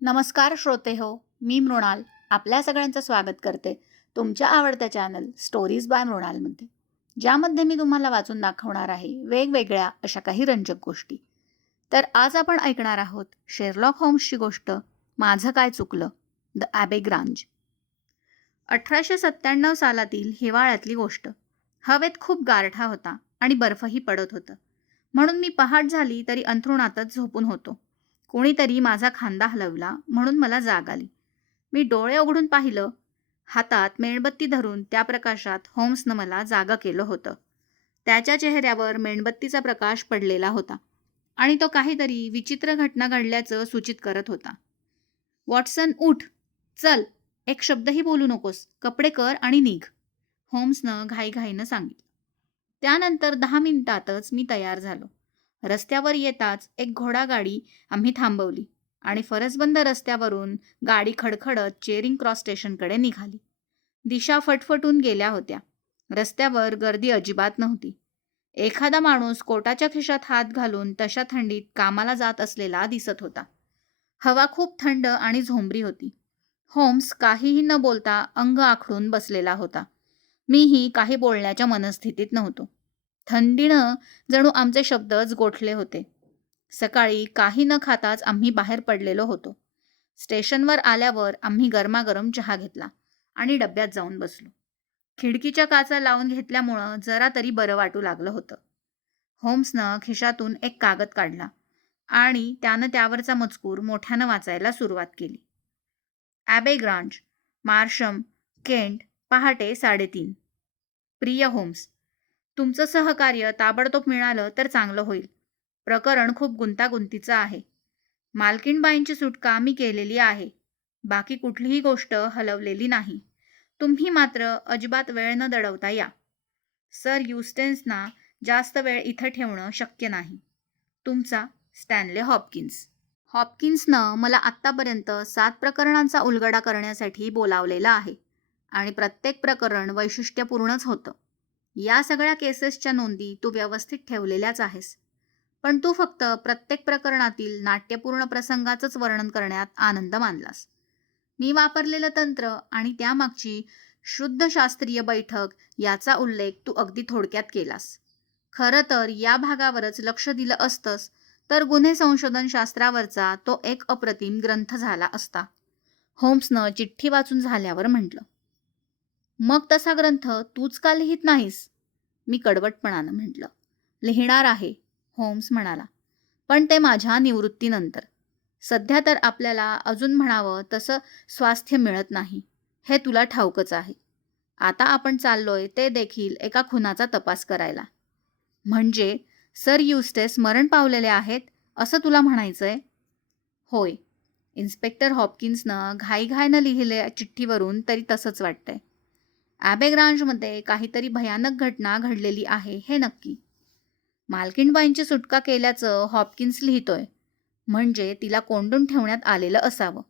नमस्कार श्रोते हो, मी मृणाल आपल्या सगळ्यांचं स्वागत करते तुमच्या आवडत्या चॅनल स्टोरीज बाय मृणालमध्ये, ज्यामध्ये मी तुम्हाला वाचून दाखवणार आहे वेगवेगळ्या अशा काही रंजक गोष्टी. तर आज आपण ऐकणार आहोत शेरलॉक होम्सची गोष्ट, माझं काय चुकलं, द ॲबे ग्रांज. 1897 सालातील हिवाळ्यातली गोष्ट. हवेत खूप गारठा होता आणि बर्फही पडत होतं. म्हणून मी पहाट झाली तरी अंथरुणातच झोपून होतो. कोणीतरी माझा खांदा हलवला म्हणून मला जाग आली. मी डोळे उघडून पाहिलं. हातात मेणबत्ती धरून त्या प्रकाशात होम्सनं मला जागं केलं होतं. त्याच्या चेहऱ्यावर मेणबत्तीचा प्रकाश पडलेला होता आणि तो काहीतरी विचित्र घटना घडल्याचं सूचित करत होता. वॉटसन, उठ, चल, एक शब्दही बोलू नकोस, कपडे कर आणि निघ, होम्सनं घाईघाईनं सांगितलं. त्यानंतर 10 मिनिटातच मी तयार झालो. रस्त्यावर येताच एक घोडागाडी आम्ही थांबवली आणि फरसबंद रस्त्यावरून गाडी खडखडत चेरिंग क्रॉस स्टेशनकडे निघाली. दिशा फटफटून गेल्या होत्या. रस्त्यावर गर्दी अजिबात नव्हती. एखादा माणूस कोटाच्या खिशात हात घालून तशा थंडीत कामाला जात असलेला दिसत होता. हवा खूप थंड आणि झोंबरी होती. होम्स काहीही न बोलता अंग आखडून बसलेला होता. मीही काही बोलण्याच्या मनस्थितीत नव्हतो. थंडीनं जणू आमचे शब्दच गोठले होते. सकाळी काही न खाताच आम्ही बाहेर पडलेलो होतो. स्टेशनवर आल्यावर आम्ही गरमागरम चहा घेतला आणि डब्यात जाऊन बसलो. खिडकीच्या काचा लावून घेतल्यामुळं जरा तरी बरं वाटू लागलं होतं. होम्सनं खिशातून एक कागद काढला आणि त्यानं त्यावरचा मजकूर मोठ्यानं वाचायला सुरुवात केली. ॲबे ग्रांज, मार्शम, केंट, पहाटे 3:30. प्रिय होम्स, तुमचं सहकार्य ताबडतोब मिळालं तर चांगलं होईल. प्रकरण खूप गुंतागुंतीचं आहे. मालकीणबाईंची सुटका मी केलेली आहे. बाकी कुठलीही गोष्ट हलवलेली नाही. तुम्ही मात्र अजिबात वेळ न दडवता या. सर युस्टेन्सना जास्त वेळ इथं ठेवणं शक्य नाही. तुमचा स्टॅनले हॉपकिन्स. हॉपकिन्सनं मला आत्तापर्यंत 7 प्रकरणांचा उलगडा करण्यासाठी बोलावलेलं आहे आणि प्रत्येक प्रकरण वैशिष्ट्यपूर्णच होतं. या सगळ्या केसेसच्या नोंदी तू व्यवस्थित ठेवलेल्याच आहेस. पण तू फक्त प्रत्येक प्रकरणातील नाट्यपूर्ण प्रसंगाचंच वर्णन करण्यात आनंद मानलास. मी वापरलेलं तंत्र आणि त्यामागची शुद्ध शास्त्रीय बैठक याचा उल्लेख तू अगदी थोडक्यात केलास. खरं तर या भागावरच लक्ष दिलं असतंस तर गुन्हे संशोधन शास्त्रावरचा तो एक अप्रतिम ग्रंथ झाला असता, होम्सनं चिठ्ठी वाचून झाल्यावर म्हटलं. मग तसा ग्रंथ तूच का लिहित नाहीस? मी कडवटपणानं म्हटलं. लिहिणार आहे, होम्स म्हणाला, पण ते माझ्या निवृत्तीनंतर. सध्या तर आपल्याला अजून म्हणावं तसं स्वास्थ्य मिळत नाही, हे तुला ठाऊकच आहे. आता आपण चाललोय ते देखील एका खुनाचा तपास करायला. म्हणजे सर युस्टेस मरण पावलेले आहेत असं तुला म्हणायचंय? होय. इन्स्पेक्टर हॉपकिन्सनं घाईघाईनं लिहिलेल्या चिठ्ठीवरून तरी तसंच वाटतंय. ॲबे ग्रांजमध्ये काहीतरी भयानक घटना घडलेली आहे हे नक्की. मालकीणबाईंची सुटका केल्याचं हॉपकिन्स लिहितोय, म्हणजे तिला कोंडून ठेवण्यात आलेलं असावं.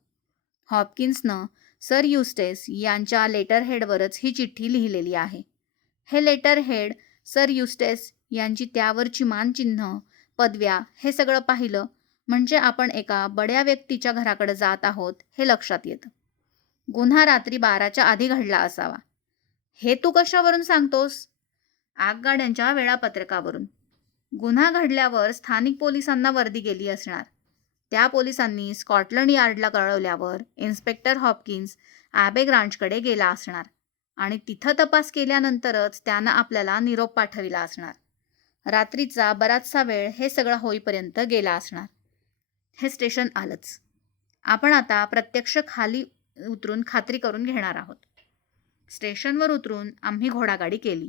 हॉपकिन्सनं सर युस्टेस यांच्या लेटरहेडवरच ही चिठ्ठी लिहिलेली आहे. हे लेटरहेड, सर युस्टेस यांची त्यावरची मानचिन्ह, पदव्या हे सगळं पाहिलं म्हणजे आपण एका बड्या व्यक्तीच्या घराकडे जात आहोत हे लक्षात येतं. गुन्हा रात्री 12च्या आधी घडला असावा. हे तू कशावरून सांगतोस? आगगाड्यांच्या वेळापत्रकावरून. गुन्हा घडल्यावर स्थानिक पोलिसांना वर्दी गेली असणार. त्या पोलिसांनी स्कॉटलंड यार्डला कळवल्यावर इन्स्पेक्टर हॉपकिन्स ॲबे ग्रांजकडे गेला असणार आणि तिथं तपास केल्यानंतरच त्यानं आपल्याला निरोप पाठविला असणार. रात्रीचा बराचसा वेळ हे सगळं होईपर्यंत गेला असणार. हे स्टेशन आलंच. आपण आता प्रत्यक्ष खाली उतरून खात्री करून घेणार आहोत. स्टेशनवर उतरून आम्ही घोडागाडी केली.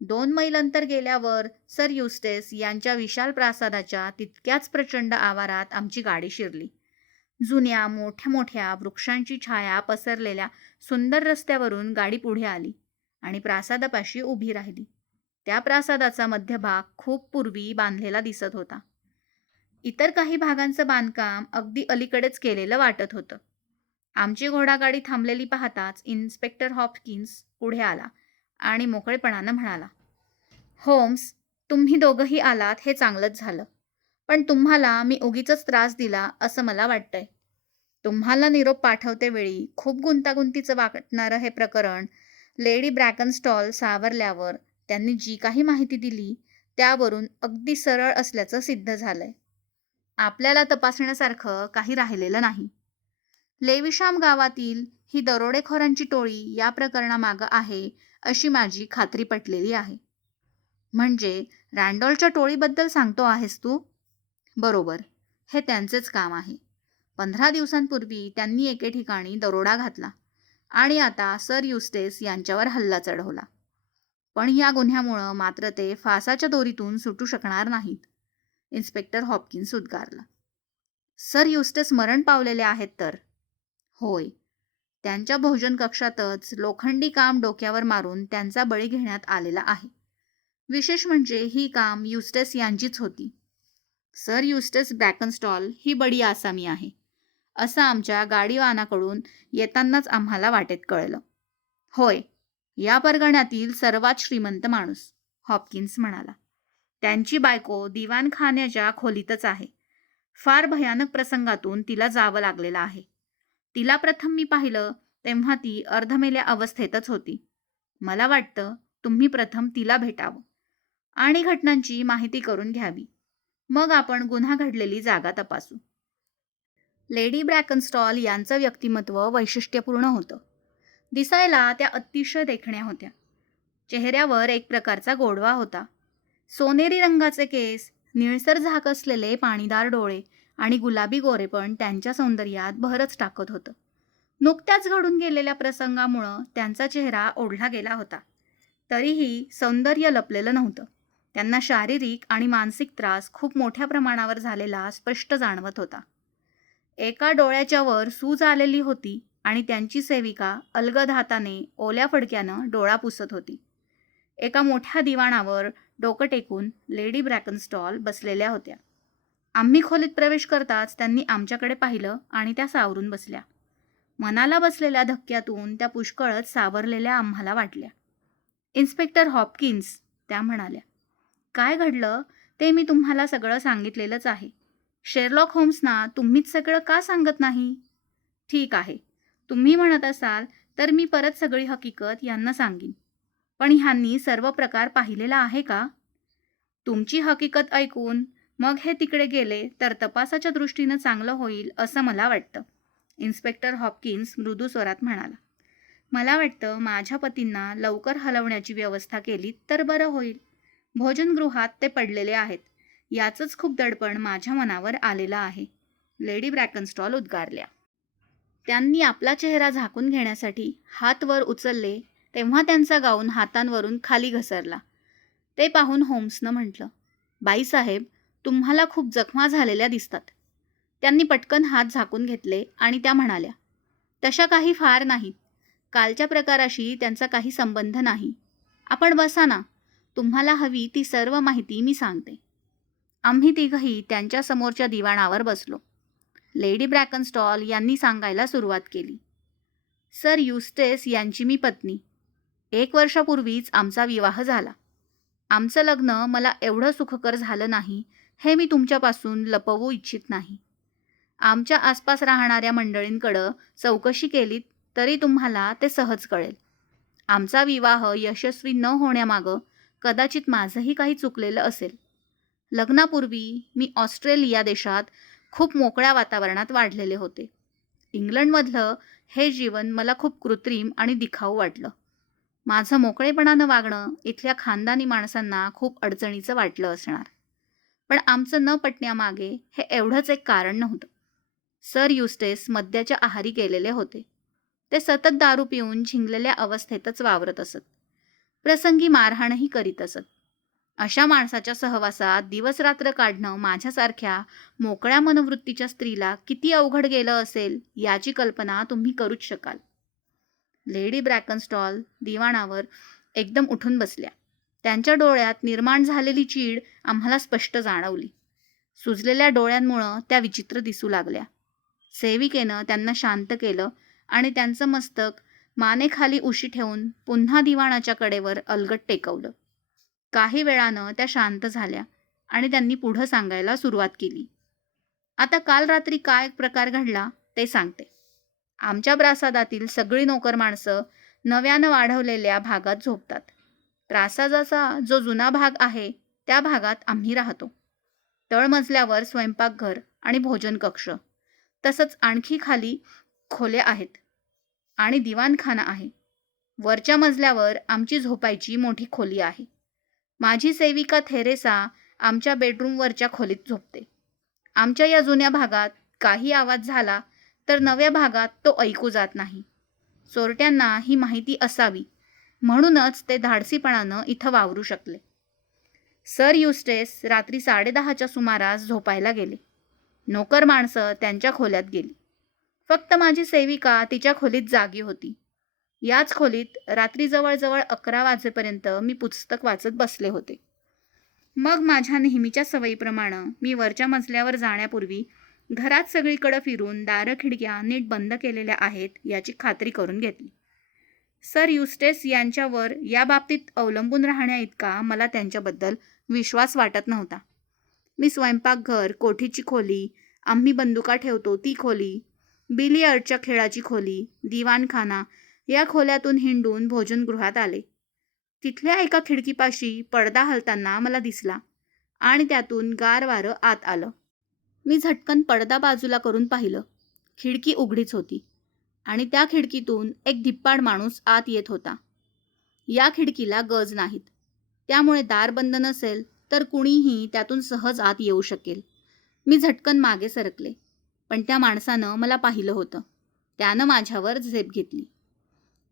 2 मैल अंतर गेल्यावर सर युस्टेस यांच्या विशाल प्रासादाच्या तितक्याच प्रचंड आवारात आमची गाडी शिरली. जुन्या मोठ्या मोठ्या वृक्षांची छाया पसरलेल्या सुंदर रस्त्यावरून गाडी पुढे आली आणि प्रासादापाशी उभी राहिली. त्या प्रासादाचा मध्यभाग खूप पूर्वी बांधलेला दिसत होता. इतर काही भागांचं बांधकाम अगदी अलीकडेच केलेलं वाटत होतं. आमची घोडागाडी थांबलेली पाहताच इन्स्पेक्टर हॉपकिन्स पुढे आला आणि मोकळेपणानं म्हणाला, होम्स, तुम्ही दोघंही आलात हे चांगलंच झालं. पण तुम्हाला मी उगीचच त्रास दिला असं मला वाटतंय. तुम्हाला निरोप पाठवते वेळी खूप गुंतागुंतीचं वाटणारं हे प्रकरण लेडी ब्रॅकनस्टॉल सावरल्यावर त्यांनी जी काही माहिती दिली त्यावरून अगदी सरळ असल्याचं सिद्ध झालंय. आपल्याला तपासण्यासारखं काही राहिलेलं नाही. लेविशाम गावातील ही दरोडेखोरांची टोळी या प्रकरणामागं आहे अशी माझी खात्री पटलेली आहे. म्हणजे रँडॉलच्या टोळीबद्दल सांगतो आहेस तू? बरोबर. हे त्यांचेच काम आहे. 15 दिवसांपूर्वी त्यांनी एके ठिकाणी दरोडा घातला आणि आता सर युस्टेस यांच्यावर हल्ला चढवला. पण या गुन्ह्यामुळं मात्र ते फासाच्या दोरीतून सुटू शकणार नाहीत. इन्स्पेक्टर हॉपकिन्स उद्गारला. सर युस्टेस मरण पावलेले आहेत तर? होय. त्यांच्या भोजन कक्षातच लोखंडी काम डोक्यावर मारून त्यांचा बळी घेण्यात आलेला आहे. विशेष म्हणजे ही काम युस्टेस यांचीच होती. सर युस्टेस ब्रॅकनस्टॉल ही बडी आसामी आहे असं आमच्या गाडीवानाकडून येतानाच आम्हाला वाटेत कळलं. होय, या परगण्यातील सर्वात श्रीमंत माणूस, हॉपकिन्स म्हणाला. त्यांची बायको दिवाणखान्याच्या खोलीतच आहे. फार भयानक प्रसंगातून तिला जावं लागलेलं आहे. तिला प्रथम मी पाहिलं तेव्हा ती अर्धमेल्या अवस्थेतच होती. मला वाटतं तुम्ही प्रथम तिला भेटावं आणि घटनांची माहिती करून घ्यावी. मग आपण गुन्हा घडलेली जागा तपासू. लेडी ब्रॅकनस्टॉल यांचं व्यक्तिमत्व वैशिष्ट्यपूर्ण होतं. दिसायला त्या अतिशय देखण्या होत्या. चेहऱ्यावर एक प्रकारचा गोडवा होता. सोनेरी रंगाचे केस, निळसर झाक असलेले पाणीदार डोळे आणि गुलाबी गोरेपण त्यांच्या सौंदर्यात भरच टाकत होतं. नुकत्याच घडून गेलेल्या प्रसंगामुळं त्यांचा चेहरा ओढला गेला होता. तरीही सौंदर्य लपलेलं नव्हतं. त्यांना शारीरिक आणि मानसिक त्रास खूप मोठ्या प्रमाणावर झालेला स्पष्ट जाणवत होता. एका डोळ्याच्या वर सूज आलेली होती आणि त्यांची सेविका अलगद हाताने ओल्या फडक्यानं डोळा पुसत होती. एका मोठ्या दिवाणावर डोकं टेकून लेडी ब्रॅकनस्टॉल बसलेल्या होत्या. आम्ही खोलीत प्रवेश करताच त्यांनी आमच्याकडे पाहिलं आणि त्या सावरून बसल्या. मनाला बसलेल्या धक्क्यातून त्या पुष्कळच सावरलेल्या आम्हाला वाटल्या. इन्स्पेक्टर हॉपकिन्स, त्या म्हणाल्या. काय घडलं ते मी तुम्हाला सगळं सांगितलेलंच आहे. शेरलॉक होम्सना तुम्हीच सगळं का सांगत नाही? ठीक आहे, तुम्ही म्हणत असाल तर मी परत सगळी हकीकत यांना सांगीन. पण ह्यांनी सर्व प्रकार पाहिलेला आहे का? तुमची हकीकत ऐकून मग हे तिकडे गेले तर तपासाच्या दृष्टीनं चांगलं होईल असं मला वाटतं, इन्स्पेक्टर हॉपकिन्स मृदू स्वरात म्हणाला. मला वाटतं माझ्या पतींना लवकर हलवण्याची व्यवस्था केली तर बरं होईल. भोजनगृहात ते पडलेले आहेत. याचंच खूप दडपण माझ्या मनावर आलेलं आहे, लेडी ब्रॅकनस्टॉल उद्गारल्या. त्यांनी आपला चेहरा झाकून घेण्यासाठी हात वर उचलले तेव्हा त्यांचा गाऊन हातांवरून खाली घसरला. ते पाहून होम्सनं म्हटलं, बाईसाहेब, तुम्हाला खूप जखमा झालेल्या दिसतात. त्यांनी पटकन हात झाकून घेतले आणि त्या म्हणाल्या, तशा काही फार नाहीत. कालच्या प्रकाराशी त्यांचा काही संबंध नाही. आपण बसा ना, तुम्हाला हवी ती सर्व माहिती मी सांगते. आम्ही तिघही त्यांच्या समोरच्या दिवाणावर बसलो. लेडी ब्रॅकनस्टॉल यांनी सांगायला सुरुवात केली. सर युस्टेस यांची मी पत्नी. 1 वर्षापूर्वीच आमचा विवाह झाला. आमचं लग्न मला एवढं सुखकर झालं नाही हे मी तुमच्यापासून लपवू इच्छित नाही. आमच्या आसपास राहणाऱ्या मंडळींकडं चौकशी केलीत तरी तुम्हाला ते सहज कळेल. आमचा विवाह यशस्वी न होण्यामागं कदाचित माझंही काही चुकलेलं असेल. लग्नापूर्वी मी ऑस्ट्रेलिया देशात खूप मोकळ्या वातावरणात वाढलेले होते. इंग्लंडमधलं हे जीवन मला खूप कृत्रिम आणि दिखाऊ वाटलं. माझं मोकळेपणानं वागणं इथल्या खानदानी माणसांना खूप अडचणीचं वाटलं असणार. पण आमचं न पटण्यामागे हे एवढंच एक कारण नव्हतं. सर युस्टेस मद्याच्या आहारी गेलेले होते. ते सतत दारू पिऊन झिंगलेल्या अवस्थेतच वावरत असत. प्रसंगी मारहाणही करीत असत. अशा माणसाच्या सहवासात दिवसरात्र काढणं माझ्यासारख्या मोकळ्या मनोवृत्तीच्या स्त्रीला किती अवघड गेलं असेल याची कल्पना तुम्ही करूच शकाल. लेडी ब्रॅकनस्टॉल दिवाणावर एकदम उठून बसल्या. त्यांच्या डोळ्यात निर्माण झालेली चीड आम्हाला स्पष्ट जाणवली. सुजलेल्या डोळ्यांमुळं त्या विचित्र दिसू लागल्या. सेविकेनं त्यांना शांत केलं आणि त्यांचं मस्तक मानेखाली उशी ठेवून पुन्हा दिवाणाच्या कडेवर अलगद टेकवलं. काही वेळानं त्या शांत झाल्या आणि त्यांनी पुढं सांगायला सुरुवात केली. आता काल रात्री काय प्रकार घडला ते सांगते. आमच्या प्रासादातील सगळी नोकर माणसं नव्यानं वाढवलेल्या भागात झोपतात. प्रासादाचा जो जुना भाग आहे त्या भागात आम्ही राहतो. तळमजल्यावर स्वयंपाकघर आणि भोजन कक्ष, तसंच आणखी खाली खोल्या आहेत आणि दिवाणखाना आहे. वरच्या मजल्यावर आमची झोपायची मोठी खोली आहे. माझी सेविका थेरेसा आमच्या बेडरूमवरच्या खोलीत झोपते. आमच्या या जुन्या भागात काही आवाज झाला तर नव्या भागात तो ऐकू जात नाही. चोरट्यांना ही माहिती असावी म्हणूनच ते धाडसीपणानं इथं वावरू शकले. सर युस्टेस रात्री 10:30च्या सुमारास झोपायला गेले. नोकर माणसं त्यांच्या खोल्यात गेली. फक्त माझी सेविका तिच्या खोलीत जागी होती. याच खोलीत रात्री जवळजवळ 11 वाजेपर्यंत मी पुस्तक वाचत बसले होते. मग माझ्या नेहमीच्या सवयीप्रमाणे मी वरच्या मजल्यावर जाण्यापूर्वी घरात सगळीकडे फिरून दारं खिडक्या नीट बंद केलेल्या आहेत याची खात्री करून घेतली. सर युस्टेस यांच्यावर या बाबतीत अवलंबून राहण्याइतका मला त्यांच्याबद्दल विश्वास वाटत नव्हता. मी स्वयंपाकघर, कोठीची खोली, आम्ही बंदुका ठेवतो ती खोली, बिलियर्डच्या खेळाची खोली, दिवाणखाना या खोल्यातून हिंडून भोजनगृहात आले. तिथल्या एका खिडकीपाशी पडदा हलताना मला दिसला आणि त्यातून गार वारं आत आलं. मी झटकन पडदा बाजूला करून पाहिलं. खिडकी उघडीच होती आणि त्या खिडकीतून एक धिप्पाड माणूस आत येत होता. या खिडकीला गज नाहीत, त्यामुळे दार बंद नसेल तर कुणीही त्यातून सहज आत येऊ शकेल. मी झटकन मागे सरकले, पण त्या माणसानं मला पाहिलं होतं. त्यानं माझ्यावर झेप घेतली.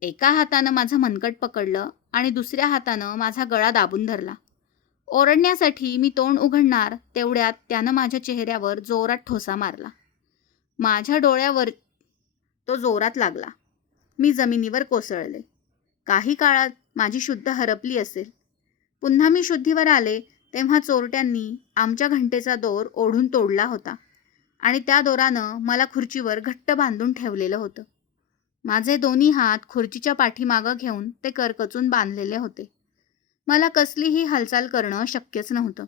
एका हातानं माझं मनगट पकडलं आणि दुसऱ्या हातानं माझा गळा दाबून धरला. ओरडण्यासाठी मी तोंड उघडणार तेवढ्यात त्यानं माझ्या चेहऱ्यावर जोरात ठोसा मारला. माझ्या डोळ्यावर तो जोरात लागला. मी जमिनीवर कोसळले. काही काळात माझी शुद्ध हरपली असेल. पुन्हा मी शुद्धीवर आले तेव्हा चोरट्यांनी आमच्या घंटेचा दोर ओढून तोडला होता आणि त्या दोरानं मला खुर्चीवर घट्ट बांधून ठेवलेलं होतं. माझे दोन्ही हात खुर्चीच्या पाठीमागं घेऊन ते करकचून बांधलेले होते. मला कसलीही हालचाल करणं शक्यच नव्हतं.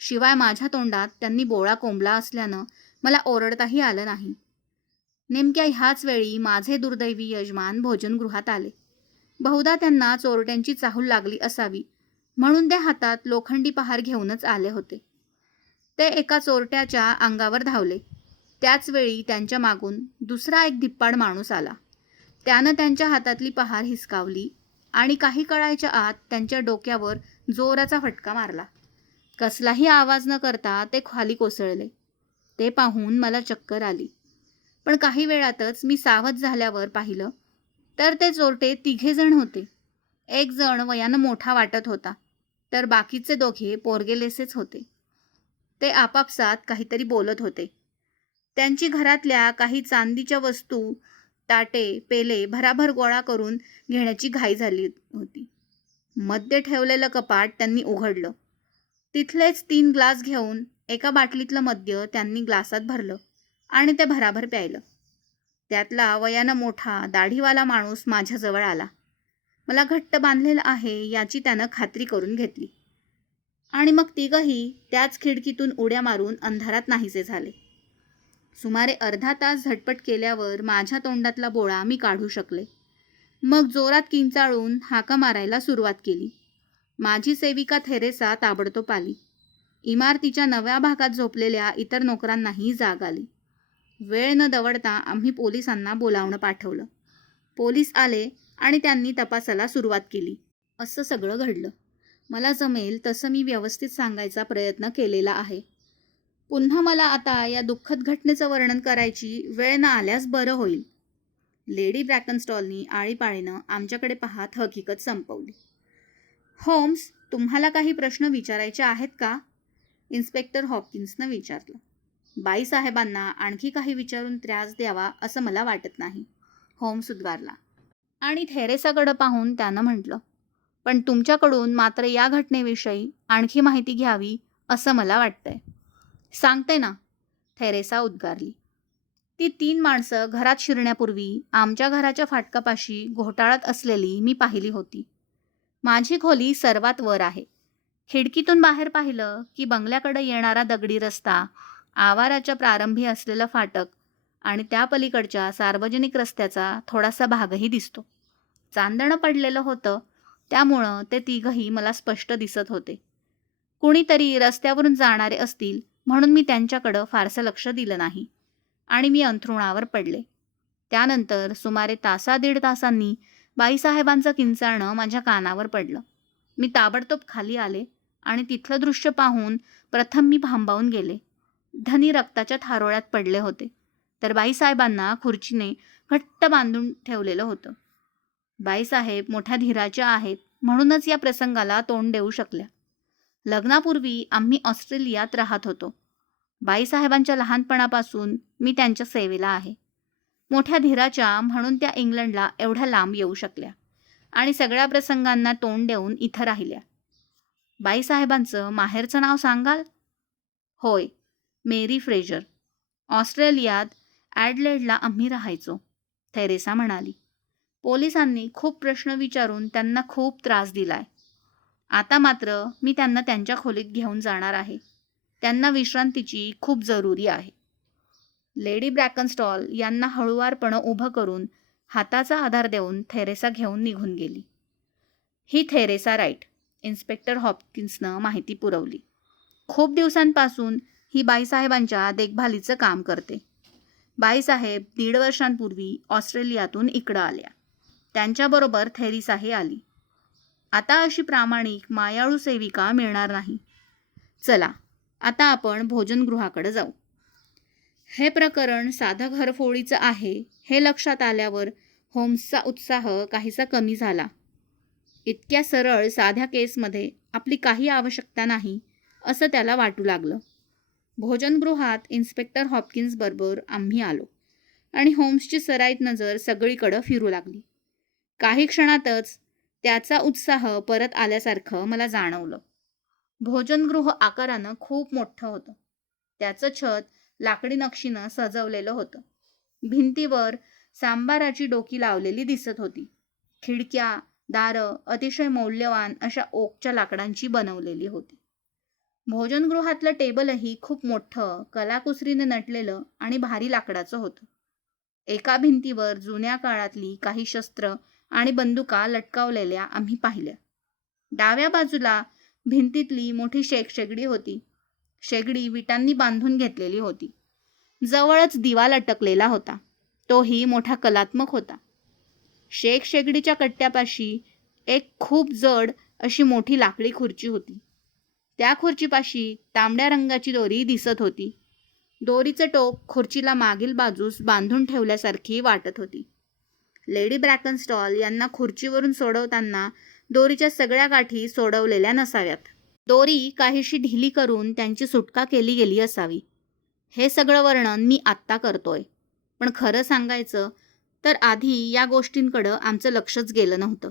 शिवाय माझ्या तोंडात त्यांनी बोळा कोंबला असल्यानं मला ओरडताही आलं नाही. नेमक्या ह्याच वेळी माझे दुर्दैवी यजमान भोजनगृहात आले. बहुधा त्यांना चोरट्यांची चाहूल लागली असावी म्हणून ते हातात लोखंडी पहार घेऊनच आले होते. ते एका चोरट्याच्या अंगावर धावले. त्याच वेळी त्यांच्या मागून दुसरा एक धिप्पाड माणूस आला. त्यानं त्यांच्या हातातली पहार हिसकावली आणि काही कळायच्या आत त्यांच्या डोक्यावर जोराचा फटका मारला. कसलाही आवाज न करता ते खाली कोसळले. ते पाहून मला चक्कर आली. पण काही वेळातच मी सावध झाल्यावर पाहिलं तर ते चोरटे 3 जण होते. एक जण वयानं मोठा वाटत होता तर बाकीचे दोघे पोरगेलेसेच होते. ते आपापसात काहीतरी बोलत होते. त्यांची घरातल्या काही चांदीच्या वस्तू, ताटे, पेले भराभर गोळा करून घेण्याची घाई झाली होती. मद्य ठेवलेलं कपाट त्यांनी उघडलं. तिथलेच 3 ग्लास घेऊन एका बाटलीतलं मद्य त्यांनी ग्लासात भरलं आणि ते भराभर प्यायलं. त्यातला वयानं मोठा दाढीवाला माणूस माझ्याजवळ आला. मला घट्ट बांधलेलं आहे याची त्यानं खात्री करून घेतली आणि मग तिघंही त्याच खिडकीतून उड्या मारून अंधारात नाहीसे झाले. सुमारे अर्धा तास झटपट केल्यावर माझ्या तोंडातला बोळा मी काढू शकले. मग जोरात किंचाळून हाका मारायला सुरुवात केली. माझी सेविका थेरेसा ताबडतोब आली. इमारतीच्या नव्या भागात झोपलेल्या इतर नोकरांनाही जाग आली. वेळ न दवडता आम्ही पोलिसांना बोलावणं पाठवलं. पोलीस आले आणि त्यांनी तपासाला सुरुवात केली. असं सगळं घडलं. मला जमेल तसं मी व्यवस्थित सांगायचा प्रयत्न केलेला आहे. पुन्हा मला आता या दुःखद घटनेचं वर्णन करायची वेळ न आल्यास बरं होईल. लेडी ब्रॅकनस्टॉलनी आळीपाळीनं आमच्याकडे पाहत हकीकत संपवली. होम्स, तुम्हाला काही प्रश्न विचारायचे आहेत का? इन्स्पेक्टर हॉपकिन्सनं विचारलं. बाईसाहेबांना आणखी काही विचारून त्रास द्यावा असं मला वाटत नाही, होम्स उद्गारला. आणि थेरेसाकडं पाहून त्यानं म्हटलं, पण तुमच्याकडून मात्र या घटनेविषयी आणखी माहिती घ्यावी असं मला वाटतंय. सांगते ना, थेरेसा उद्गारली. ती 3 माणसं घरात शिरण्यापूर्वी आमच्या घराच्या फाटकापाशी घोटाळत असलेली मी पाहिली होती. माझी खोली सर्वात वर आहे. खिडकीतून बाहेर पाहिलं की बंगल्याकडे येणारा दगडी रस्ता, आवाराच्या प्रारंभी असलेलं फाटक आणि त्या पलीकडच्या सार्वजनिक रस्त्याचा थोडासा भागही दिसतो. चांदणं पडलेलं होतं, त्यामुळं ते तिघही मला स्पष्ट दिसत होते. कुणीतरी रस्त्यावरून जाणारे असतील म्हणून मी त्यांच्याकडं फारसं लक्ष दिलं नाही आणि मी अंथरुणावर पडले. त्यानंतर सुमारे तासा-दीड तासांनी बाईसाहेबांचं किंचाळणं माझ्या कानावर पडलं. मी ताबडतोब खाली आले आणि तिथलं दृश्य पाहून प्रथम मी भांबावून गेले. धनी रक्ताच्या थारोळ्यात पडले होते, तर बाईसाहेबांना खुर्चीने घट्ट बांधून ठेवलेलं होतं. बाईसाहेब मोठ्या धीराच्या आहेत म्हणूनच या प्रसंगाला तोंड देऊ शकल्या. लग्नापूर्वी आम्ही ऑस्ट्रेलियात राहत होतो. बाईसाहेबांच्या लहानपणापासून मी त्यांच्या सेवेला आहे. मोठ्या धीराच्या म्हणून त्या इंग्लंडला एवढ्या लांब येऊ शकल्या आणि सगळ्या प्रसंगांना तोंड देऊन इथं राहिल्या. बाईसाहेबांचं माहेरचं नाव सांगाल? होय, मेरी फ्रेजर. ऑस्ट्रेलियात ॲडलेडला आम्ही राहायचो, थेरेसा म्हणाली. पोलिसांनी खूप प्रश्न विचारून त्यांना खूप त्रास दिलाय. आता मात्र मी त्यांना त्यांच्या खोलीत घेऊन जाणार आहे. त्यांना विश्रांतीची खूप जरुरी आहे. लेडी ब्रॅकनस्टॉल यांना हळुवारपणं उभं करून हाताचा आधार देऊन थेरेसा घेऊन निघून गेली. ही थेरेसा राईट, इन्स्पेक्टर हॉपकिन्सनं माहिती पुरवली. खूप दिवसांपासून ही बाईसाहेबांच्या देखभालीचं काम करते. बाईसाहेब 1.5 वर्षांपूर्वी ऑस्ट्रेलियातून इकडं आल्या. त्यांच्याबरोबर थेरेसाही आली. आता अशी प्रामाणिक मायाळू सेविका मिळणार नाही. चला, आता आपण भोजनगृहाकडे जाऊ. हे प्रकरण साधं घरफोडीचं आहे हे लक्षात आल्यावर होम्सचा उत्साह काहीसा कमी झाला. इतक्या सरळ साध्या केसमध्ये आपली काही आवश्यकता नाही असं त्याला वाटू लागलं. भोजनगृहात इन्स्पेक्टर हॉपकिन्सबरोबर आम्ही आलो आणि होम्सची सराईत नजर सगळीकडं फिरू लागली. काही क्षणातच त्याचा उत्साह परत आल्यासारखं मला जाणवलं. भोजनगृह आकारानं खूप मोठं होतं. त्याचं छत लाकडी नक्षीनं सजवलेलं होतं. भिंतीवर सांबाराची डोकी लावलेली दिसत होती. खिडक्या, दारं अतिशय मौल्यवान अशा ओकच्या लाकडांची बनवलेली होती. भोजनगृहातलं टेबलही खूप मोठं, कलाकुसरीने नटलेलं आणि भारी लाकडाचं होतं. एका भिंतीवर जुन्या काळातली काही शस्त्र आणि बंदुका लटकावलेल्या आम्ही पाहिल्या. डाव्या बाजूला भिंतीतली मोठी शेगडी होती. शेगडी विटांनी बांधून घेतलेली होती. जवळच दिवा लटकलेला होता. तोही मोठा कलात्मक होता. शेगडीच्या कट्ट्यापाशी एक खूप जड अशी मोठी लाकडी खुर्ची होती. त्या खुर्चीपाशी तांबड्या रंगाची दोरी दिसत होती. दोरीचं टोक खुर्चीला मागील बाजूस बांधून ठेवल्यासारखी वाटत होती. लेडी ब्रॅकनस्टॉल यांना खुर्चीवरून सोडवताना दोरीच्या सगळ्या गाठी सोडवलेल्या नसाव्यात. दोरी काहीशी ढिली करून त्यांची सुटका केली गेली असावी. हे सगळं वर्णन मी आत्ता करतोय, पण खरं सांगायचं तर आधी या गोष्टींकडं आमचं लक्षच गेलं नव्हतं.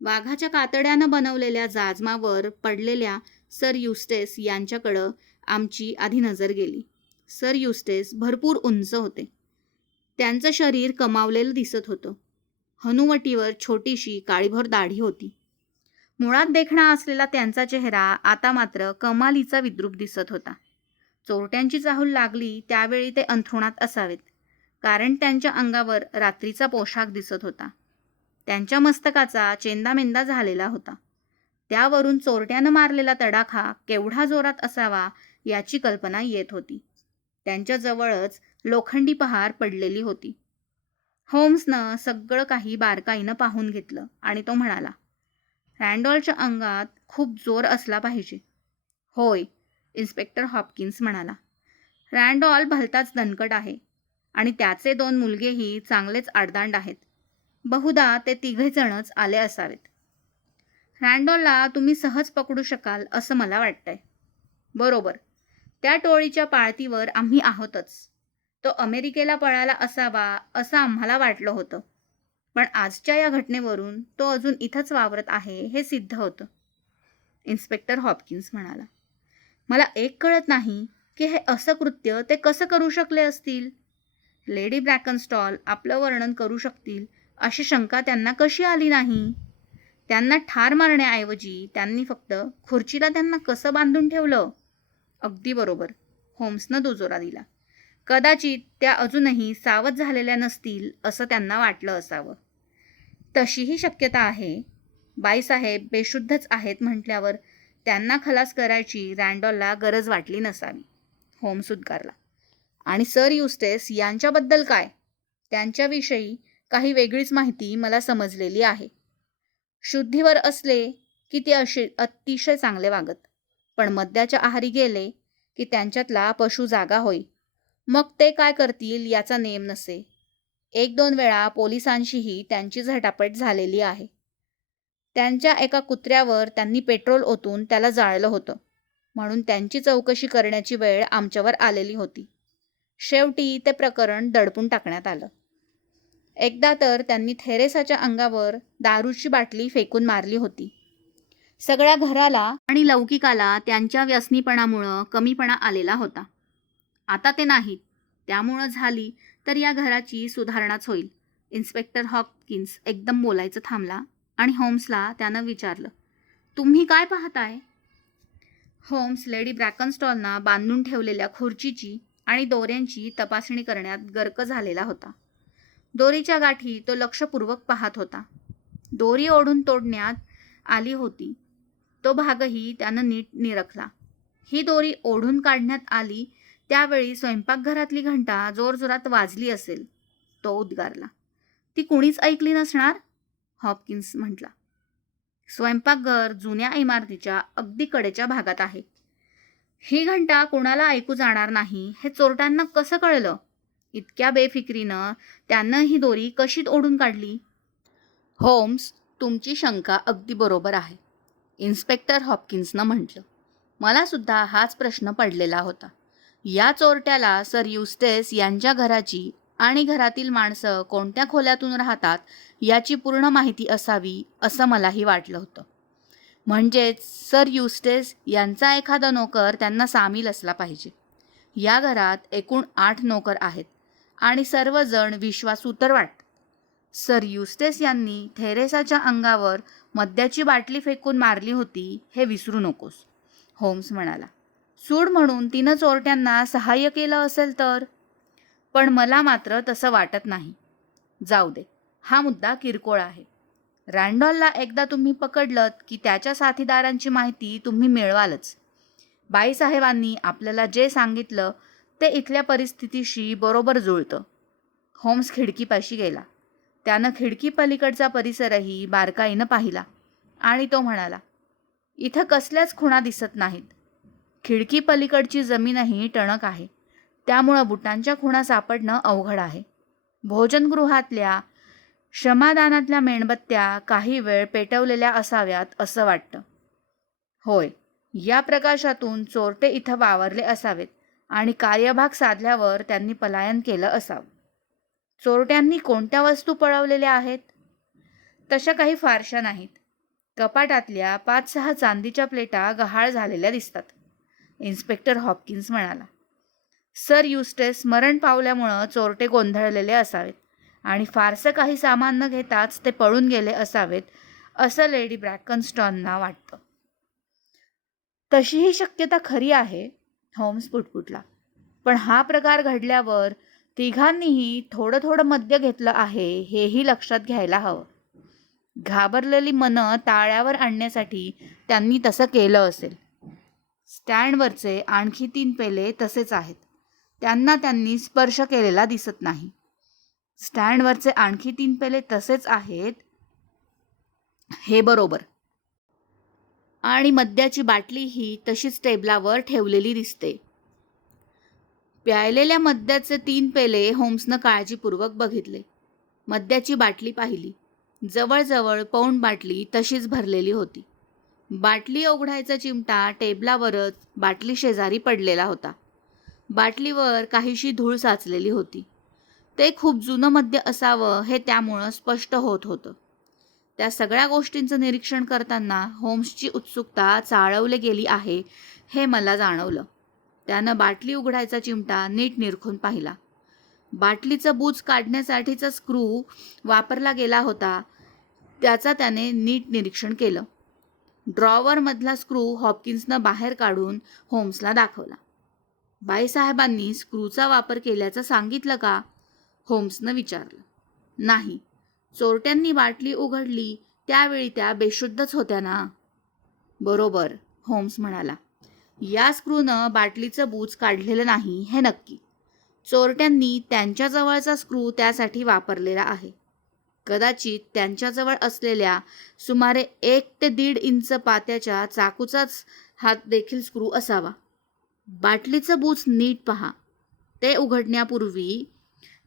वाघाच्या कातड्यानं बनवलेल्या जाजमावर पडलेल्या सर युस्टेस यांच्याकडं आमची आधी नजर गेली. सर युस्टेस भरपूर उंच होते. त्यांचं शरीर कमावलेलं दिसत होतं. हनुवटीवर छोटीशी काळीभोर दाढी होती. मुळात देखणा असलेला त्यांचा चेहरा आता मात्र कमालीचा विद्रूप दिसत होता. चोरट्यांची चाहूल लागली त्यावेळी ते अंथरुणात असावेत, कारण त्यांच्या अंगावर रात्रीचा पोशाख दिसत होता. त्यांच्या मस्तकाचा चेंदामेंदा झालेला होता. त्यावरून चोरट्यानं मारलेला तडाखा केवढा जोरात असावा याची कल्पना येत होती. त्यांच्या जवळच लोखंडी पहार पडलेली होती. होम्सनं सगळं काही बारकाईनं पाहून घेतलं आणि तो म्हणाला, रँडॉलच्या अंगात खूप जोर असला पाहिजे. होय, इन्स्पेक्टर हॉपकिन्स म्हणाला. रँडॉल भलताच दणकट आहे आणि त्याचे 2 मुलगेही चांगलेच आडदांड आहेत. बहुधा ते 3घे जणच आले असावेत. रँडॉलला तुम्ही सहज पकडू शकाल असं मला वाटतंय. बरोबर, त्या टोळीच्या पाळतीवर आम्ही आहोतच. तो अमेरिकेला पळाला असावा असं आम्हाला वाटलं होतं, पण आजच्या या घटनेवरून तो अजून इथंच वावरत आहे हे सिद्ध होतं. इन्स्पेक्टर हॉपकिन्स म्हणाला. मला एक कळत नाही की हे असं कृत्य ते कसं करू शकले असतील. लेडी ब्रॅकनस्टॉल आपलं वर्णन करू शकतील अशी शंका त्यांना कशी आली नाही. त्यांना ठार मारण्याऐवजी त्यांनी फक्त खुर्चीला त्यांना कसं बांधून ठेवलं. अगदी बरोबर, होम्सनं दुजोरा दिला. कदाचित त्या अजूनही सावध झालेल्या नसतील असं त्यांना वाटलं असावं. तशीही शक्यता आहे. बाईसाहेब बेशुद्धच आहेत म्हटल्यावर त्यांना खलास करायची रँडॉलला गरज वाटली नसावी. होम्स उद्गारला. आणि सर युस्टेस यांच्याबद्दल काय? त्यांच्याविषयी काही वेगळीच माहिती मला समजलेली आहे. शुद्धीवर असले की ते अतिशय चांगले वागत, पण मद्याच्या आहारी गेले की त्यांच्यातला पशु जागा होई. मग ते काय करतील याचा नेम नसे. 1-2 वेळा पोलिसांशीही त्यांची झटापट झालेली आहे. त्यांच्या एका कुत्र्यावर त्यांनी पेट्रोल ओतून त्याला जाळलं होतं, म्हणून त्यांची चौकशी करण्याची वेळ आमच्यावर आलेली होती. शेवटी ते प्रकरण दडपून टाकण्यात आलं. एकदा तर त्यांनी थेरेसाच्या अंगावर दारूची बाटली फेकून मारली होती. सगळ्या घराला आणि लौकिकाला त्यांच्या व्यसनीपणामुळं कमीपणा आलेला होता. आता ते नाहीत, त्यामुळं झाली तर या घराची सुधारणाच होईल. इन्स्पेक्टर हॉपकिन्स एकदम बोलायचं थांबला आणि होम्सला त्यानं विचारलं, तुम्ही काय पाहताय? होम्स लेडी ब्रॅकनस्टॉलना बांधून ठेवलेल्या खुर्चीची आणि दोऱ्यांची तपासणी करण्यात गर्क झालेला होता. दोरीच्या गाठी तो लक्षपूर्वक पाहत होता. दोरी ओढून तोडण्यात आली होती, तो भागही त्यानं नीट निरखला. ही दोरी ओढून काढण्यात आली त्यावेळी स्वयंपाकघरातली घंटा जोरजोरात वाजली असेल, तो उद्गारला. ती कुणीच ऐकली नसणार, हॉपकिन्स म्हटला. स्वयंपाकघर जुन्या इमारतीच्या अगदी कडेच्या भागात आहे. ही घंटा कोणाला ऐकू जाणार नाही हे चोरट्यांना कसं कळलं? इतक्या बेफिक्रीनं त्यानं ही दोरी कशी ओढून काढली? होम्स, तुमची शंका अगदी बरोबर आहे, इन्स्पेक्टर हॉपकिन्सनं म्हटलं. मला सुद्धा हाच प्रश्न पडलेला होता. या चोरट्याला सर युस्टेस यांच्या घराची आणि घरातील माणसं कोणत्या खोल्यातून राहतात याची पूर्ण माहिती असावी असं मलाही वाटलं होतं. म्हणजेच सर युस्टेस यांचा एखादा नोकर त्यांना सामील असला पाहिजे. या घरात एकूण 8 नोकर आहेत आणि सर्वजण विश्वासू तर वाटतात. सर युस्टेस यांनी थेरेसाच्या अंगावर मद्याची बाटली फेकून मारली होती हे विसरू नकोस, होम्स म्हणाला. सूड म्हणून तिनं चोरट्यांना सहाय्य केलं असेल तर? पण मला मात्र तसं वाटत नाही. जाऊ दे, हा मुद्दा किरकोळ आहे. रँडॉलला एकदा तुम्ही पकडलत की त्याच्या साथीदारांची माहिती तुम्ही मिळवालच. बाईसाहेबांनी आपल्याला जे सांगितलं ते इथल्या परिस्थितीशी बरोबर जुळतं. होम्स खिडकीपाशी गेला. त्यानं खिडकी पलीकडचा परिसरही बारकाईनं पाहिला आणि तो म्हणाला, इथं कसल्याच खुणा दिसत नाहीत. खिडकी पलीकडची जमीनही टणक आहे, त्यामुळं बुटांच्या खुणा सापडणं अवघड आहे. भोजनगृहातल्या श्रमादानातल्या मेणबत्त्या काही वेळ पेटवलेल्या असाव्यात असं वाटतं. होय, या प्रकाशातून चोरटे इथं वावरले असावेत आणि कार्यभाग साधल्यावर त्यांनी पलायन केलं असावं. चोरट्यांनी कोणत्या वस्तू पळवलेल्या आहेत? तशा काही फारशा नाहीत. कपाटातल्या 5-6 चांदीच्या प्लेटा गहाळ झालेल्या दिसतात, इन्स्पेक्टर हॉपकिन्स म्हणाला. सर युस्टेस मरण पावल्यामुळं चोरटे गोंधळलेले असावेत आणि फारसं काही सामान न घेताच ते पळून गेले असावेत असं लेडी ब्रॅकनस्टॉलना वाटतं. तशीही शक्यता खरी आहे, होम्स पुटपुटला. पण हा प्रकार घडल्यावर तिघांनीही थोडं थोडं मद्य घेतलं आहे हेही लक्षात घ्यायला हवं. घाबरलेली मनं ताळ्यावर आणण्यासाठी त्यांनी तसं केलं असेल. स्टँडवरचे आणखी 3 पेले तसेच आहेत, त्यांना त्यांनी स्पर्श केलेला दिसत नाही. स्टँडवरचे आणखी 3 पेले तसेच आहेत, हे बरोबर. आणि मद्याची बाटलीही तशीच टेबलावर ठेवलेली दिसते. प्यायलेल्या मद्याचे 3 पेले होम्सनं काळजीपूर्वक बघितले. मद्याची बाटली पाहिली. जवळजवळ पौंड बाटली तशीच भरलेली होती. बाटली उघडायचा चिमटा टेबलावरच बाटली शेजारी पडलेला होता. बाटलीवर काहीशी धूळ साचलेली होती. ते खूप जुनं मद्य असावं हे त्यामुळं स्पष्ट होत होतं. त्या सगळ्या गोष्टींचं निरीक्षण करताना होम्सची उत्सुकता चाळवली गेली आहे हे मला जाणवलं. त्यानं बाटली उघडायचा चिमटा नीट निरखून पाहिला. बाटलीचं बूच काढण्यासाठीचा स्क्रू वापरला गेला होता, त्याचा त्याने नीट निरीक्षण केलं. ड्रॉवरमधला स्क्रू हॉपकिन्सनं बाहेर काढून होम्सला दाखवला. बाईसाहेबांनी स्क्रूचा वापर केल्याचं सांगितलं का? होम्सनं विचारलं. नाही. चोरट्यांनी बाटली उघडली त्यावेळी त्या बेशुद्धच होत्या ना. बरोबर, होम्स म्हणाला. या स्क्रूनं बाटलीचं बूच काढलेलं नाही हे नक्की. चोरट्यांनी त्यांच्याजवळचा स्क्रू त्यासाठी वापरलेला आहे. कदाचित त्यांच्याजवळ असलेल्या सुमारे 1 ते 1.5 इंच पात्याच्या चाकूचाच हात देखील स्क्रू असावा. बाटलीचं बूच नीट पहा. ते उघडण्यापूर्वी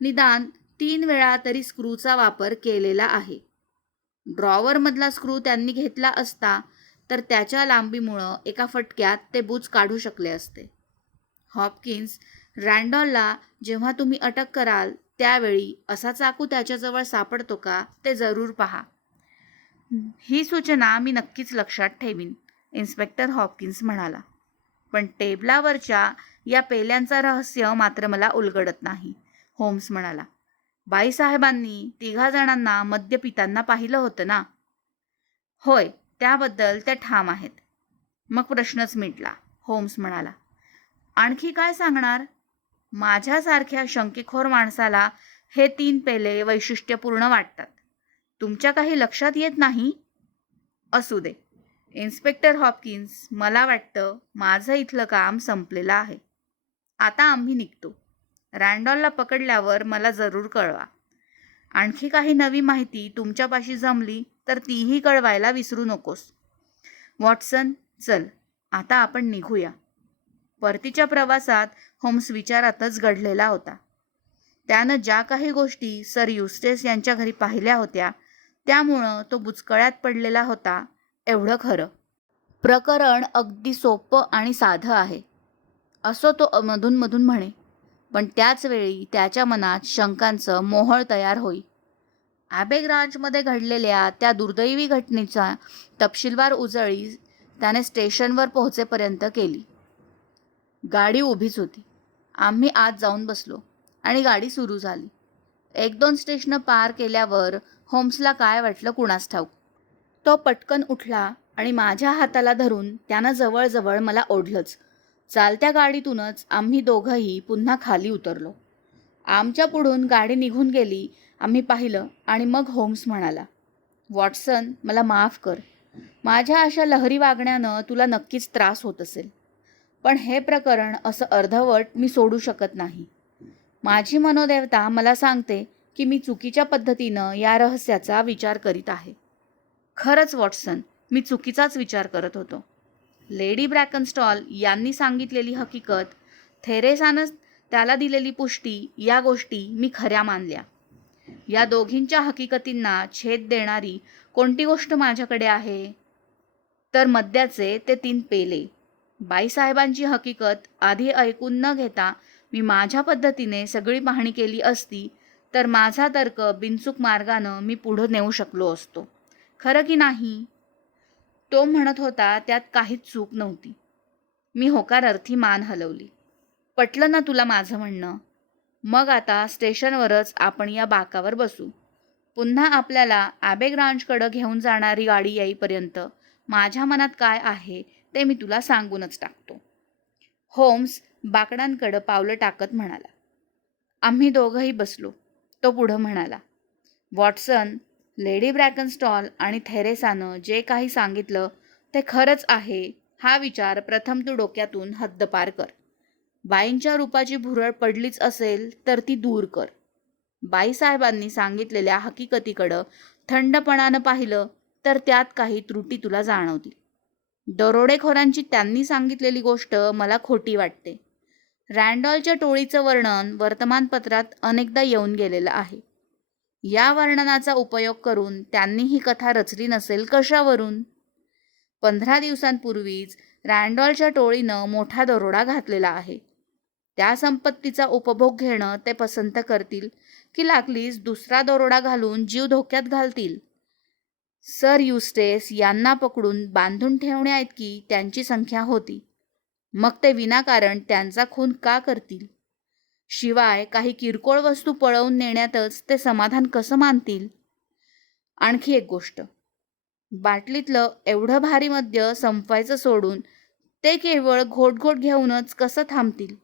निदान 3 वेळा तरी स्क्रूचा वापर केलेला आहे. ड्रॉवरमधला स्क्रू त्यांनी घेतला असता तर त्याच्या लांबीमुळं एका फटक्यात ते बूच काढू शकले असते. हॉपकिन्स, रँडॉलला जेव्हा तुम्ही अटक कराल त्यावेळी असा चाकू त्याच्याजवळ सापडतो का ते जरूर पहा. ही सूचना मी नक्कीच लक्षात ठेवीन, इन्स्पेक्टर हॉपकिन्स म्हणाला. पण टेबलावरच्या या पेल्यांचं रहस्य मात्र मला उलगडत नाही, होम्स म्हणाला. बाईसाहेबांनी 3 जणांना मद्य पिताना पाहिलं होतं ना? होय, त्याबद्दल ते ठाम आहेत. मग प्रश्नच मिटला, होम्स म्हणाला. आणखी काय सांगणार? माझ्यासारख्या शंकेखोर माणसाला हे 3 पेले वैशिष्ट्यपूर्ण वाटतात. तुमच्या काही लक्षात येत नाही? असू दे. इन्स्पेक्टर हॉपकिन्स, मला वाटतं माझं इथलं काम संपलेलं आहे. आता आम्ही निघतो. रँडॉलला पकडल्यावर मला जरूर कळवा. आणखी काही नवी माहिती तुमच्यापाशी जमली तर तीही कळवायला विसरू नकोस. वॉटसन, चल, आता आपण निघूया. परतीच्या प्रवासात होम्स विचारातच गढलेला होता. त्यानं ज्या काही गोष्टी सर युस्टेस यांच्या घरी पाहिल्या होत्या त्यामुळं तो बुचकळ्यात पडलेला होता, एवढं खरं. प्रकरण अगदी सोपं आणि साधं आहे, असं तो मधून म्हणे. पण त्याच वेळी त्याच्या मनात शंकांचं मोहोळ तयार होई. ॲबेग्रांजमध्ये घडलेल्या त्या दुर्दैवी घटनेचा तपशीलवार उजळी त्याने स्टेशनवर पोहोचेपर्यंत केली. गाडी उभीच होती. आम्ही आत जाऊन बसलो आणि गाडी सुरू झाली. 1-2 स्टेशनं पार केल्यावर होम्सला काय वाटलं कुणास ठाऊक. तो पटकन उठला आणि माझ्या हाताला धरून त्यानं जवळजवळ मला ओढलंच. चालत्या गाडीतूनच आम्ही दोघंही पुन्हा खाली उतरलो. आमच्या पुढून गाडी निघून गेली. आम्ही पाहिलं आणि मग होम्स म्हणाला, वॉटसन, मला माफ कर. माझ्या अशा लहरी वागण्यानं तुला नक्कीच त्रास होत असेल. पण हे प्रकरण असं अर्धवट मी सोडू शकत नाही. माझी मनोदेवता मला सांगते की मी चुकीच्या पद्धतीनं या रहस्याचा विचार करीत आहे. खरंच वॉटसन, मी चुकीचाच विचार करत होतो. लेडी ब्रॅकनस्टॉल यांनी सांगितलेली हकीकत, थेरेसानं त्याला दिलेली पुष्टी, या गोष्टी मी खऱ्या मानल्या. या दोघींच्या हकीकतींना छेद देणारी कोणती गोष्ट माझ्याकडे आहे? तर मद्याचे ते 3 पेले. बाईसाहेबांची हकीकत आधी ऐकून न घेता मी माझ्या पद्धतीने सगळी पाहणी केली असती तर माझा तर्क बिनचूक मार्गानं मी पुढं नेऊ शकलो असतो. खरं की नाही? तो म्हणत होता त्यात काहीच चूक नव्हती. मी होकारार्थी मान हलवली. पटलं ना तुला माझं म्हणणं? मग आता स्टेशनवरच आपण या बाकावर बसू. पुन्हा आपल्याला ॲबेग्रांजकडं घेऊन जाणारी गाडी येईपर्यंत माझ्या मनात काय आहे ते मी तुला सांगूनच टाकतो. होम्स बाकडांकडं पावलं टाकत म्हणाला. आम्ही दोघंही बसलो. तो पुढं म्हणाला, वॉटसन, लेडी ब्रॅकनस्टॉल आणि थेरेसानं जे काही सांगितलं ते खरंच आहे हा विचार प्रथम तू डोक्यातून हद्दपार कर. बाईंच्या रूपाची भुरळ पडलीच असेल तर ती दूर कर. बाईसाहेबांनी सांगितलेल्या हकीकतीकडं थंडपणानं पाहिलं तर त्यात काही त्रुटी तुला जाणवतील. दरोडेखोरांची त्यांनी सांगितलेली गोष्ट मला खोटी वाटते. रँडॉलच्या टोळीचं वर्णन वर्तमानपत्रात अनेकदा येऊन गेलेलं आहे. या वर्णनाचा उपयोग करून त्यांनी ही कथा रचली नसेल कशावरून? 15 दिवसांपूर्वीच रँडॉलच्या टोळीनं मोठा दरोडा घातलेला आहे. त्या संपत्तीचा उपभोग घेणं ते पसंत करतील की लागलीच दुसरा दरोडा घालून जीव धोक्यात घालतील? सर युस्टेस यांना पकडून बांधून ठेवण्याइतकी त्यांची संख्या होती. मग ते विनाकारण त्यांचा खून का करतील? शिवाय काही किरकोळ वस्तू पळवून नेण्यातच ते समाधान कसं मानतील? आणखी एक गोष्ट, बाटलीतलं एवढं भारी मद्य संपवायचं सोडून ते केवळ घोटघोट घेऊनच कसं थांबतील?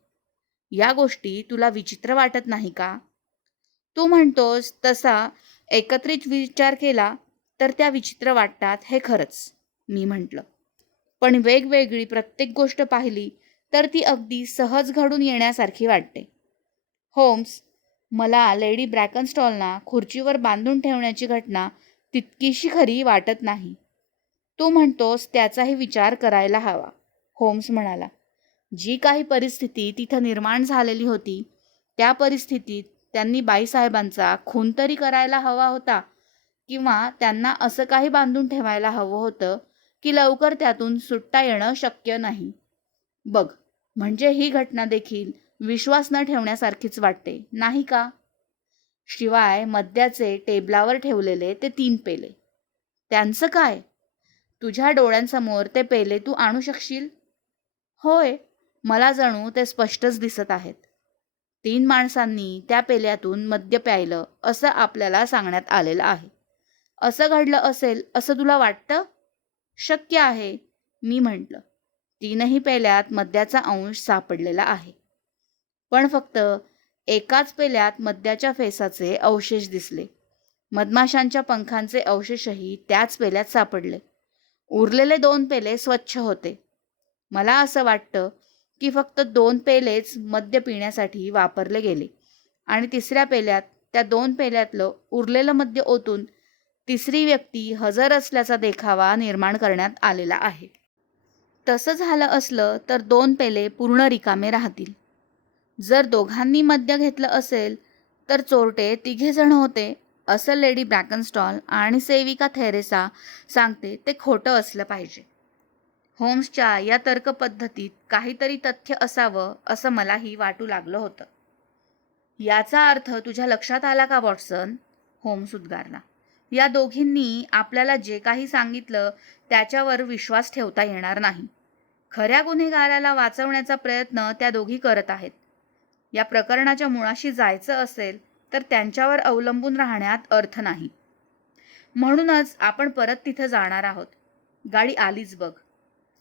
या गोष्टी तुला विचित्र वाटत नाही का? तू म्हणतोस तसा एकत्रित विचार केला तर त्या विचित्र वाटतात हे खरंच, मी म्हटलं. पण वेगवेगळी प्रत्येक गोष्ट पाहिली तर ती अगदी सहज घडून येण्यासारखी वाटते. होम्स, मला लेडी ब्रॅकनस्टॉलना खुर्चीवर बांधून ठेवण्याची घटना तितकीशी खरी वाटत नाही. तू म्हणतोस त्याचाही विचार करायला हवा, होम्स म्हणाला. जी काही परिस्थिती तिथं निर्माण झालेली होती, त्या परिस्थितीत त्यांनी बाईसाहेबांचा खून तरी करायला हवा होता, किंवा त्यांना असं काही बांधून ठेवायला हवं होतं की लवकर त्यातून सुटता येणं शक्य नाही. बघ, म्हणजे ही घटना देखील विश्वास न ठेवण्यासारखीच वाटते, नाही का? शिवाय मद्याचे टेबलावर ठेवलेले ते 3 पेले, त्यांचं काय? तुझ्या डोळ्यांसमोर ते पेले तू आणू शकशील? होय, मला जणू ते स्पष्टच दिसत आहेत. 3 माणसांनी त्या पेल्यातून मद्य प्यायलं असं आपल्याला सांगण्यात आलेलं आहे. असं घडलं असेल असं तुला वाटतं? शक्य आहे, मी म्हटलं. 3ही पेल्यात मद्याचा अंश सापडलेला आहे. पण फक्त एकाच पेल्यात मद्याच्या फेसाचे अवशेष दिसले. मधमाशांच्या पंखांचे अवशेषही त्याच पेल्यात सापडले. उरलेले 2 पेले स्वच्छ होते. मला असं वाटतं की फक्त 2 पेलेच मद्य पिण्यासाठी वापरले गेले आणि तिसऱ्या पेल्यात त्या 2 पेल्यातलं उरलेलं मद्य ओतून तिसरी व्यक्ती हजर असल्याचा देखावा निर्माण करण्यात आलेला आहे. तसं झालं असलं तर 2 पेले पूर्ण रिकामे राहतील. जर दोघांनी मद्य घेतलं असेल तर चोरटे 3घे जण होते असं लेडी ब्रॅकनस्टॉल आणि सेविका थेरेसा सांगते ते खोटं असलं पाहिजे. होम्सच्या या तर्कपद्धतीत काहीतरी तथ्य असावं असं मलाही वाटू लागलं होतं. याचा अर्थ तुझ्या लक्षात आला का वॉटसन? होम्स उद्गारला. या दोघींनी आपल्याला जे काही सांगितलं त्याच्यावर विश्वास ठेवता येणार नाही. खऱ्या गुन्हेगाराला वाचवण्याचा प्रयत्न त्या दोघी करत आहेत. या प्रकरणाच्या मुळाशी जायचं असेल तर त्यांच्यावर अवलंबून राहण्यात अर्थ नाही. म्हणूनच आपण परत तिथं जाणार आहोत. गाडी आलीच बघ.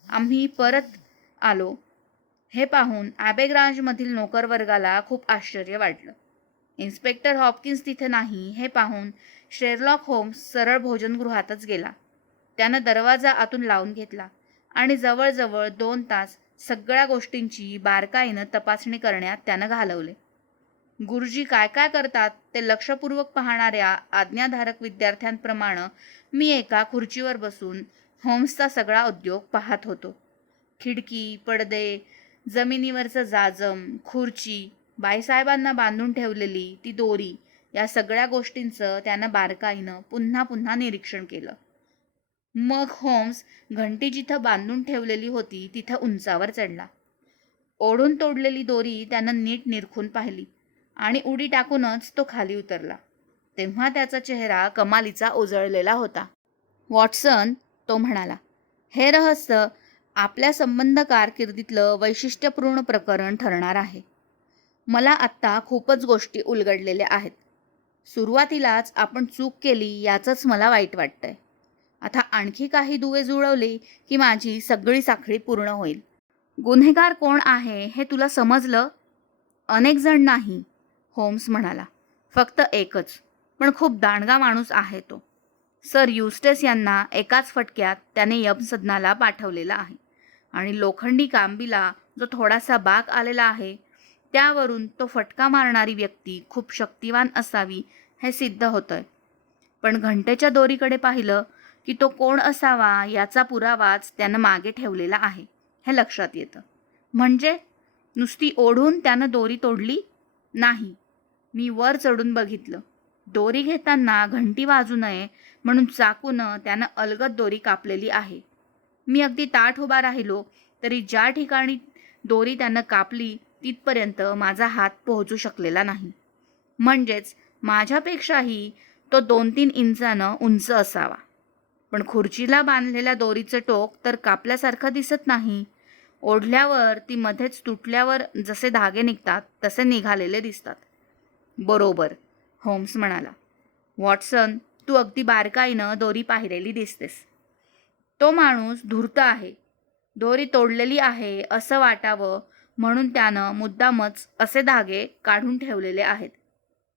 आम्ही परत आलो हे पाहून ॲबेग्रांजमधील नोकरवर्गाला खूप आश्चर्य वाटलं. इन्स्पेक्टर हॉपकिन्स तिथे नाही हे पाहून शेरलॉक होम्स सरळ भोजनगृहातच गेला. त्यानं दरवाजा आतून लावून घेतला आणि जवळजवळ 2 तास सगळ्या गोष्टींची बारकाईनं तपासणी करण्यात त्यानं घालवले. गुरुजी काय काय करतात ते लक्षपूर्वक पाहणाऱ्या आज्ञाधारक विद्यार्थ्यांप्रमाणे मी एका खुर्चीवर बसून होम्सचा सगळा उद्योग पाहत होतो. खिडकी, पडदे, जमिनीवरचं जाजम, खुर्ची, बाईसाहेबांना बांधून ठेवलेली ती दोरी, या सगळ्या गोष्टींचं त्यानं बारकाईनं पुन्हा पुन्हा निरीक्षण केलं. मग होम्स घंटी जिथं बांधून ठेवलेली होती तिथं उंचावर चढला. ओढून तोडलेली दोरी त्यानं नीट निरखून पाहिली आणि उडी टाकूनच तो खाली उतरला. तेव्हा त्याचा चेहरा कमालीचा उजळलेला होता. वॉटसन, तो म्हणाला, हे रहस्य आपल्या संबंध कारकिर्दीतलं वैशिष्ट्यपूर्ण प्रकरण ठरणार आहे. मला आत्ता खूपच गोष्टी उलगडलेल्या आहेत. सुरुवातीलाच आपण चूक केली याचंच मला वाईट वाटतंय. आता आणखी काही दुवे जुळवले की माझी सगळी साखळी पूर्ण होईल. गुन्हेगार कोण आहे हे तुला समजलं? अनेक जण नाही, होम्स म्हणाला. फक्त एकच, पण खूप दांडगा माणूस आहे तो. सर युस्टेस यांना एकाच फटक्यात त्याने यमसदनाला पाठवलेला आहे आणि लोखंडी कांबीला जो थोडासा बाक आलेला आहे त्यावरून तो फटका मारणारी व्यक्ती खूप शक्तिवान असावी हे सिद्ध होतंय. पण घंटेच्या दोरीकडे पाहिलं की तो कोण असावा याचा पुरावाच त्यानं मागे ठेवलेला आहे हे लक्षात येतं. म्हणजे नुसती ओढून त्यानं दोरी तोडली नाही. मी वर चढून बघितलं. दोरी घेताना घंटी वाजू नये म्हणून चाकूनं त्यानं अलगद दोरी कापलेली आहे. मी अगदी ताठ उभा राहिलो तरी ज्या ठिकाणी दोरी त्यानं कापली तिथपर्यंत माझा हात पोहोचू शकलेला नाही. म्हणजेच माझ्यापेक्षाही तो 2-3 इंचानं उंच असावा. पण खुर्चीला बांधलेल्या दोरीचं टोक तर कापल्यासारखं दिसत नाही. ओढल्यावर ती मध्येच तुटल्यावर जसे धागे निघतात तसे निघालेले दिसतात. बरोबर, होम्स म्हणाला. वॉटसन, तू अगदी बारकाईनं दोरी पाहिलेली दिसतेस. तो माणूस धूर्त आहे. दोरी तोडलेली आहे असं वाटावं म्हणून त्यानं मुद्दामच असे धागे काढून ठेवलेले आहेत.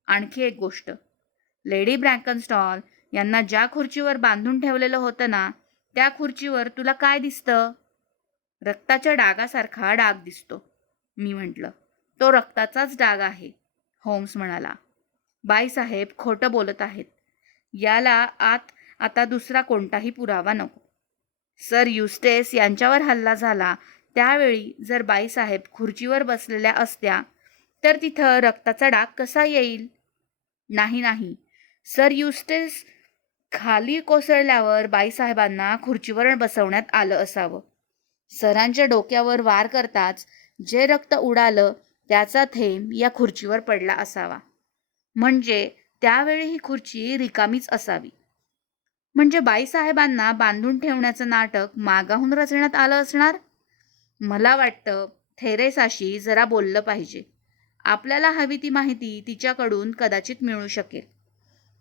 आणखी एक गोष्ट, लेडी ब्रॅकनस्टॉल यांना ज्या खुर्चीवर बांधून ठेवलेलं होतं ना, त्या खुर्चीवर तुला काय दिसतं? रक्ताच्या डागासारखा डाग दिसतो, मी म्हटलं. तो रक्ताचाच डाग आहे, होम्स म्हणाला. बाईसाहेब खोटं बोलत आहेत. याला आता दुसरा कोणताही पुरावा नको. सर युस्टेस यांच्यावर हल्ला झाला त्यावेळी जर बाईसाहेब खुर्चीवर बसलेल्या असत्या तर तिथं रक्ताचा डाग कसा येईल? नाही, सर युस्टेस खाली कोसळल्यावर बाईसाहेबांना खुर्चीवर बसवण्यात आलं असावं. सरांच्या डोक्यावर वार करताच जे रक्त उडालं त्याचा थेंब या खुर्चीवर पडला असावा. म्हणजे त्यावेळी ही खुर्ची रिकामीच असावी. म्हणजे बाईसाहेबांना बांधून ठेवण्याचं नाटक मागाहून रचण्यात आलं असणार. मला वाटतं थेरेसाशी जरा बोललं पाहिजे. आपल्याला हवी ती माहिती तिच्याकडून कदाचित मिळू शकेल.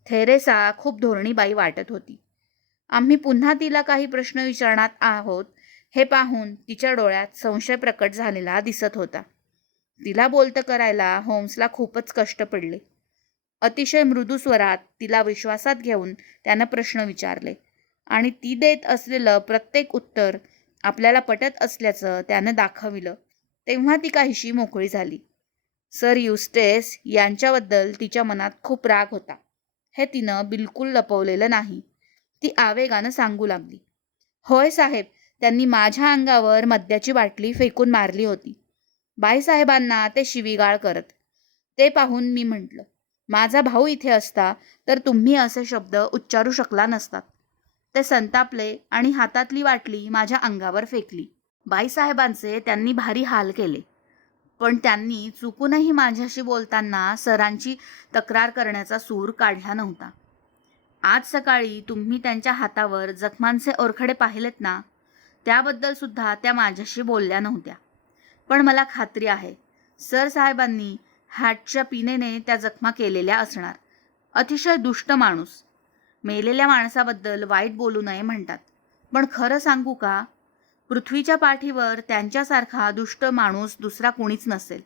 थेरेसा खूप धोरणी बाई वाटत होती. आम्ही पुन्हा तिला काही प्रश्न विचारणार आहोत हे पाहून तिच्या डोळ्यात संशय प्रकट झालेला दिसत होता. तिला बोलतं करायला होम्सला खूपच कष्ट पडले. अतिशय मृदू स्वरात तिला विश्वासात घेऊन त्यानं प्रश्न विचारले आणि ती देत असलेलं प्रत्येक उत्तर आपल्याला पटत असल्याचं त्यानं दाखविलं. तेव्हा ती काहीशी मोकळी झाली. सर युस्टेस यांच्याबद्दल तिच्या मनात खूप राग होता हे तिनं बिलकुल लपवलेलं नाही. ती आवेगानं सांगू लागली. होय साहेब, त्यांनी माझ्या अंगावर मद्याची बाटली फेकून मारली होती. बाईसाहेबांना ते शिवीगाळ करत. ते पाहून मी म्हटलं, माझा भाऊ इथे असता तर तुम्ही असे शब्द उच्चारू शकला नसतात. ते संतापले आणि हातातली बाटली माझ्या अंगावर फेकली. बाईसाहेबांचे त्यांनी भारी हाल केले, पण त्यांनी चुकूनही माझ्याशी बोलताना सरांची तक्रार करण्याचा सूर काढला नव्हता. आज सकाळी तुम्ही त्यांच्या हातावर जखमांचे ओरखडे पाहिलेत ना, त्याबद्दल सुद्धा त्या माझ्याशी बोलल्या नव्हत्या. पण मला खात्री आहे सर साहेबांनी हॅटच्या पिनेने त्या जखमा केलेल्या असणार. अतिशय दुष्ट माणूस. मेलेल्या माणसाबद्दल वाईट बोलू नये म्हणतात, पण खरं सांगू का, पृथ्वीच्या पाठीवर त्यांच्यासारखा दुष्ट माणूस दुसरा कोणीच नसेल.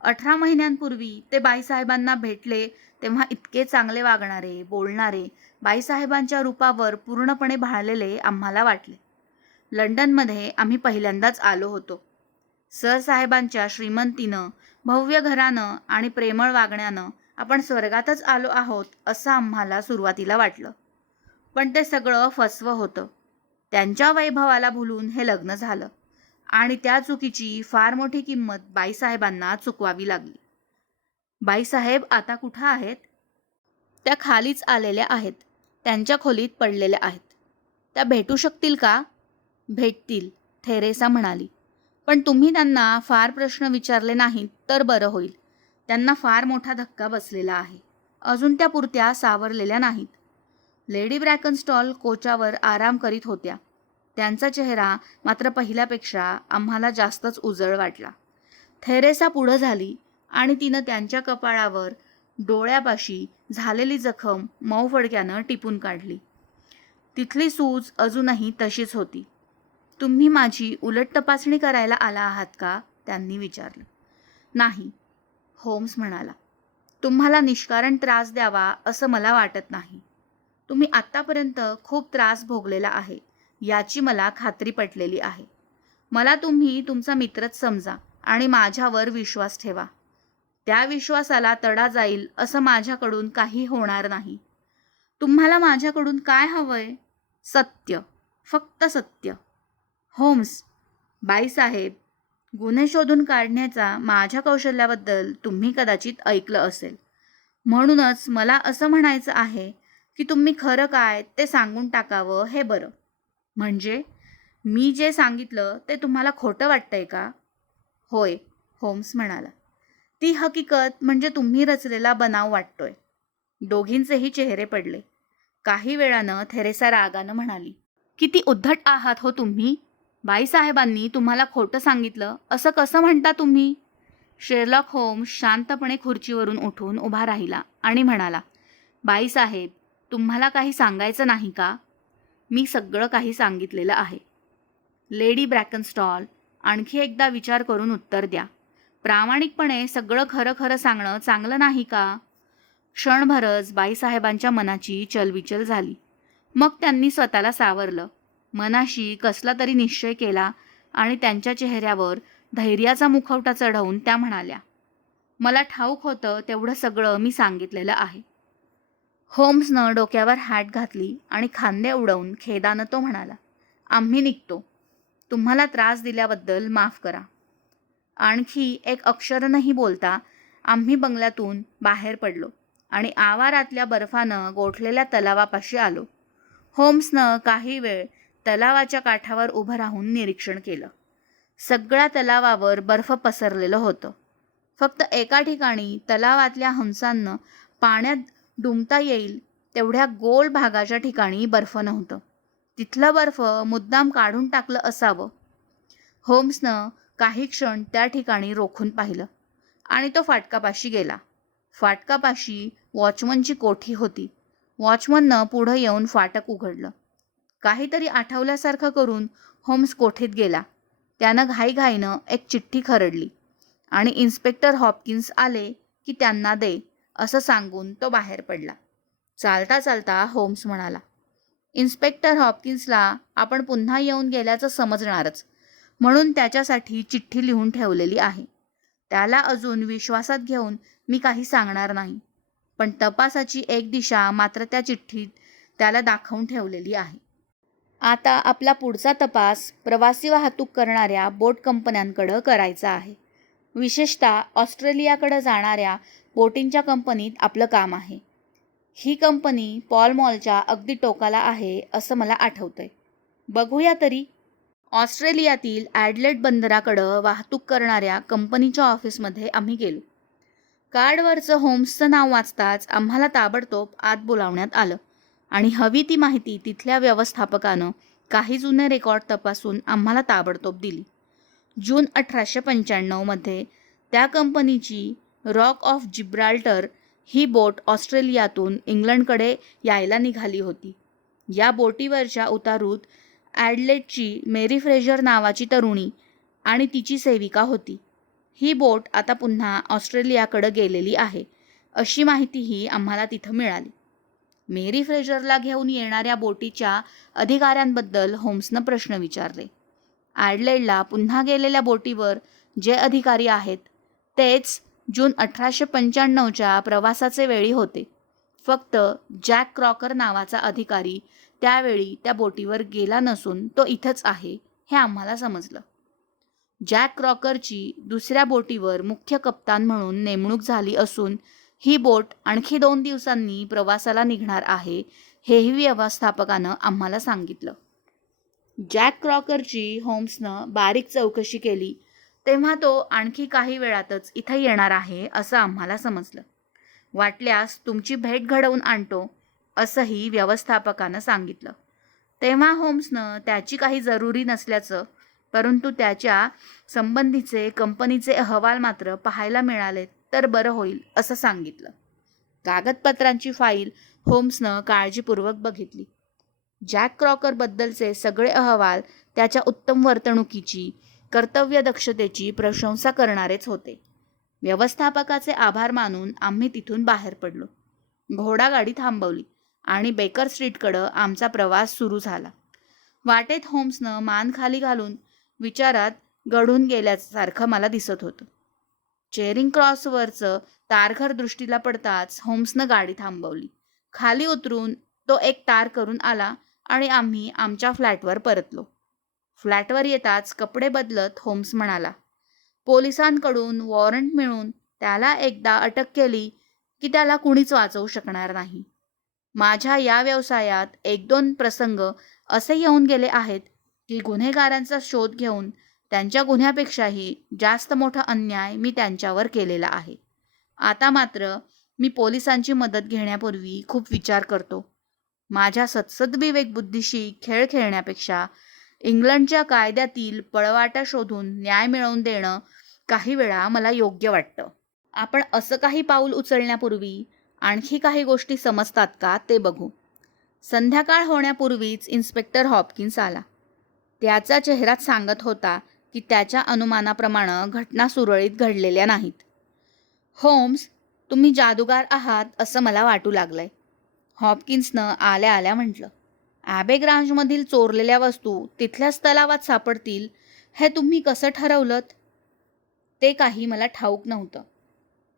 18 महिन्यांपूर्वी ते बाईसाहेबांना भेटले तेव्हा इतके चांगले वागणारे, बोलणारे, बाईसाहेबांच्या रूपावर पूर्णपणे भाळलेले आम्हाला वाटले. लंडनमध्ये आम्ही पहिल्यांदाच आलो होतो. सर साहेबांच्या श्रीमंतीनं, भव्य घरानं आणि प्रेमळ वागण्यानं आपण स्वर्गातच आलो आहोत असं आम्हाला सुरुवातीला वाटलं. पण ते सगळं फसवं होतं. त्यांच्या वैभवाला भुलून हे लग्न झालं आणि त्या चुकीची फार मोठी किंमत बाईसाहेबांना चुकवावी लागली. बाईसाहेब आता कुठं आहेत? त्या खालीच आलेल्या आहेत. त्यांच्या खोलीत पडलेल्या आहेत. त्या भेटू शकतील का? भेटतील, थेरेसा म्हणाली. पण तुम्ही त्यांना फार प्रश्न विचारले नाहीत तर बरं होईल. त्यांना फार मोठा धक्का बसलेला आहे. अजून त्या पुरत्या सावरलेल्या नाहीत. लेडी ब्रॅकनस्टॉल कोचावर आराम करीत होत्या. त्यांचा चेहरा मात्र पहिल्यापेक्षा आम्हाला जास्तच उजळ वाटला. थेरेसा पुढं झाली आणि तिनं त्यांच्या कपाळावर डोळ्यापाशी झालेली जखम मऊ फडक्यानं टिपून काढली. तिथली सूज अजूनही तशीच होती. तुम्ही माझी उलट तपासणी करायला आला आहात का? त्यांनी विचारलं. नाही, होम्स म्हणाला. तुम्हाला निष्कारण त्रास द्यावा असं मला वाटत नाही. तुम्ही आत्तापर्यंत खूप त्रास भोगलेला आहे याची मला खात्री पटलेली आहे. मला तुम्ही तुमचा मित्रच समजा आणि माझ्यावर विश्वास ठेवा. त्या विश्वासाला तडा जाईल असं माझ्याकडून काही होणार नाही. तुम्हाला माझ्याकडून काय हवंय? सत्य, फक्त सत्य. होम्स, बाईसाहेब, गुन्हे शोधून काढण्याचा माझ्या कौशल्याबद्दल तुम्ही कदाचित ऐकलं असेल. म्हणूनच मला असं म्हणायचं आहे की तुम्ही खरं काय ते सांगून टाकावं हे बरं. म्हणजे मी जे सांगितलं ते तुम्हाला खोटं वाटतंय का? होय, होम्स म्हणाला. ती हकीकत म्हणजे तुम्ही रचलेला बनाव वाटतोय. दोघींचेही चेहरे पडले. काही वेळानं थेरेसा रागानं म्हणाली, किती उद्धट आहात हो तुम्ही. बाईसाहेबांनी तुम्हाला खोटं सांगितलं असं कसं म्हणता तुम्ही? शेरलॉक होम्स शांतपणे खुर्चीवरून उठून उभा राहिला आणि म्हणाला, बाईसाहेब, तुम्हाला काही सांगायचं नाही का? मी सगळं काही सांगितलेलं आहे. लेडी ब्रॅकनस्टॉल आणखी एकदा विचार करून उत्तर द्या. प्रामाणिकपणे सगळं खरं खरं सांगणं चांगलं नाही का? क्षणभरच बाईसाहेबांच्या मनाची चलविचल झाली. मग त्यांनी स्वतःला सावरलं, मनाशी कसला तरी निश्चय केला आणि त्यांच्या चेहऱ्यावर धैर्याचा मुखवटा चढवून त्या म्हणाल्या, मला ठाऊक होतं तेवढं सगळं मी सांगितलेलं आहे. होम्सनं डोक्यावर हॅट घातली आणि खांदे उडवून खेदानं तो म्हणाला, आम्ही निघतो. तुम्हाला त्रास दिल्याबद्दल माफ करा. आणखी एक अक्षरनही बोलता आम्ही बंगल्यातून बाहेर पडलो आणि आवारातल्या बर्फानं गोठलेल्या तलावापाशी आलो. होम्सनं काही वेळ तलावाच्या काठावर उभं राहून निरीक्षण केलं. सगळ्या तलावावर बर्फ पसरलेलं होतं. फक्त एका ठिकाणी तलावातल्या हंसांना पाण्यात डुंबता येईल तेवढ्या गोल भागाच्या ठिकाणी बर्फ नव्हतं. तिथलं बर्फ मुद्दाम काढून टाकलं असावं. होम्सनं काही क्षण त्या ठिकाणी रोखून पाहिलं आणि तो फाटकापाशी गेला. फाटकापाशी वॉचमनची कोठी होती. वॉचमननं पुढं येऊन फाटक उघडलं. काहीतरी आठवल्यासारखं करून होम्स कोठीत गेला. त्यानं घाईघाईनं एक चिठ्ठी खरडली आणि इन्स्पेक्टर हॉपकिन्स आले की त्यांना दे असं सांगून तो बाहेर पडला. चालता चालता होम्स म्हणाला, इन्स्पेक्टर हॉपकिन्सला आपण पुन्हा येऊन गेल्याचं समजणारच, म्हणून त्याच्यासाठी चिठ्ठी लिहून ठेवलेली आहे. त्याला अजून विश्वासात घेऊन मी काही सांगणार नाही, पण तपासाची एक दिशा मात्र त्या चिठ्ठीत त्याला दाखवून ठेवलेली आहे. आता आपला पुढचा तपास प्रवासी वाहतूक करणाऱ्या बोट कंपन्यांकडं करायचा आहे. विशेषतः ऑस्ट्रेलियाकडं जाणाऱ्या बोटींच्या कंपनीत आपलं काम आहे. ही कंपनी पॉल मॉलच्या अगदी टोकाला आहे असं मला आठवतंय. बघूया तरी. ऑस्ट्रेलियातील ॲडलेड बंदराकडं वाहतूक करणाऱ्या कंपनीच्या ऑफिसमध्ये आम्ही गेलो. कार्डवरचं होम्सचं नाव वाचताच आम्हाला ताबडतोब आत बोलावण्यात आलं आणि हवी ती माहिती तिथल्या व्यवस्थापकानं काही जुने रेकॉर्ड तपासून आम्हाला ताबडतोब दिली. जून 1895 त्या कंपनीची रॉक ऑफ जिब्राल्टर ही बोट ऑस्ट्रेलियातून इंग्लंडकडे यायला निघाली होती. या बोटीवरच्या उतारूत ॲडलेडची मेरी फ्रेजर नावाची तरुणी आणि तिची सेविका होती. ही बोट आता पुन्हा ऑस्ट्रेलियाकडे गेलेली आहे अशी माहितीही आम्हाला तिथं मिळाली. मेरी फ्रेजरला घेऊन येणाऱ्या बोटीच्या अधिकाऱ्यांबद्दल होम्सनं प्रश्न विचारले. ॲडलेडला पुन्हा गेलेल्या बोटीवर जे अधिकारी आहेत तेच जून 1895च्या प्रवासाचे वेळी होते. फक्त जॅक क्रॉकर नावाचा अधिकारी त्यावेळी त्या बोटीवर गेला नसून तो इथंच आहे हे आम्हाला समजलं. जॅक क्रॉकरची दुसऱ्या बोटीवर मुख्य कप्तान म्हणून नेमणूक झाली असून ही बोट आणखी 2 दिवसांनी प्रवासाला निघणार आहे हेही व्यवस्थापकानं आम्हाला सांगितलं. जॅक क्रॉकरची होम्सनं बारीक चौकशी केली तेव्हा तो आणखी काही वेळातच इथं येणार आहे असं आम्हाला समजलं. वाटल्यास तुमची भेट घडवून आणतो असंही व्यवस्थापकानं सांगितलं. तेव्हा होम्सनं त्याची काही जरुरी नसल्याचं, परंतु त्याच्या संबंधीचे कंपनीचे अहवाल मात्र पाहायला मिळाले तर बरं होईल असं सांगितलं. कागदपत्रांची फाईल होम्सनं काळजीपूर्वक बघितली. जॅक क्रॉकरबद्दलचे सगळे अहवाल त्याच्या उत्तम वर्तणुकीची, कर्तव्यदक्षतेची प्रशंसा करणारेच होते. व्यवस्थापकाचे आभार मानून आम्ही तिथून बाहेर पडलो. घोडागाडी थांबवली आणि बेकर स्ट्रीटकडं आमचा प्रवास सुरू झाला. वाटेत होम्सनं मान खाली घालून विचारात गढून गेल्यासारखं मला दिसत होतं. चेरिंग क्रॉसवरचं तारघर दृष्टीला पडताच होम्सनं गाडी थांबवली. खाली उतरून तो एक तार करून आला आणि आम्ही आमच्या फ्लॅटवर परतलो. फ्लॅटवर येताच कपडे बदलत होम्स म्हणाला, पोलिसांकडून वॉरंट मिळून त्याला एकदा अटक केली की त्याला कुणीच वाचवू शकणार नाही. माझ्या या व्यवसायात 1-2 प्रसंग असे येऊन गेले आहेत की गुन्हेगारांचा शोध घेऊन त्यांच्या गुन्ह्यापेक्षाही जास्त मोठा अन्याय मी त्यांच्यावर केलेला आहे. आता मात्र मी पोलिसांची मदत घेण्यापूर्वी खूप विचार करतो. माझ्या सद्सद्विवेक बुद्धीशी खेळ खेळण्यापेक्षा इंग्लंडच्या कायद्यातील पळवाटा शोधून न्याय मिळवून देणं काही वेळा मला योग्य वाटतं. आपण असं काही पाऊल उचलण्यापूर्वी आणखी काही गोष्टी समजतात का ते बघू. संध्याकाळ होण्यापूर्वीच इन्स्पेक्टर हॉपकिन्स आला. त्याचा चेहराच सांगत होता की त्याच्या अनुमानाप्रमाणे घटना सुरळीत घडलेल्या नाहीत. होम्स, तुम्ही जादूगार आहात असं मला वाटू लागलंय, हॉपकिन्सनं आल्या आल्या म्हटलं. ॲबेग्रांजमधील चोरलेल्या वस्तू तिथल्याच तलावात सापडतील हे तुम्ही कसं ठरवलंत? ते काही मला ठाऊक नव्हतं,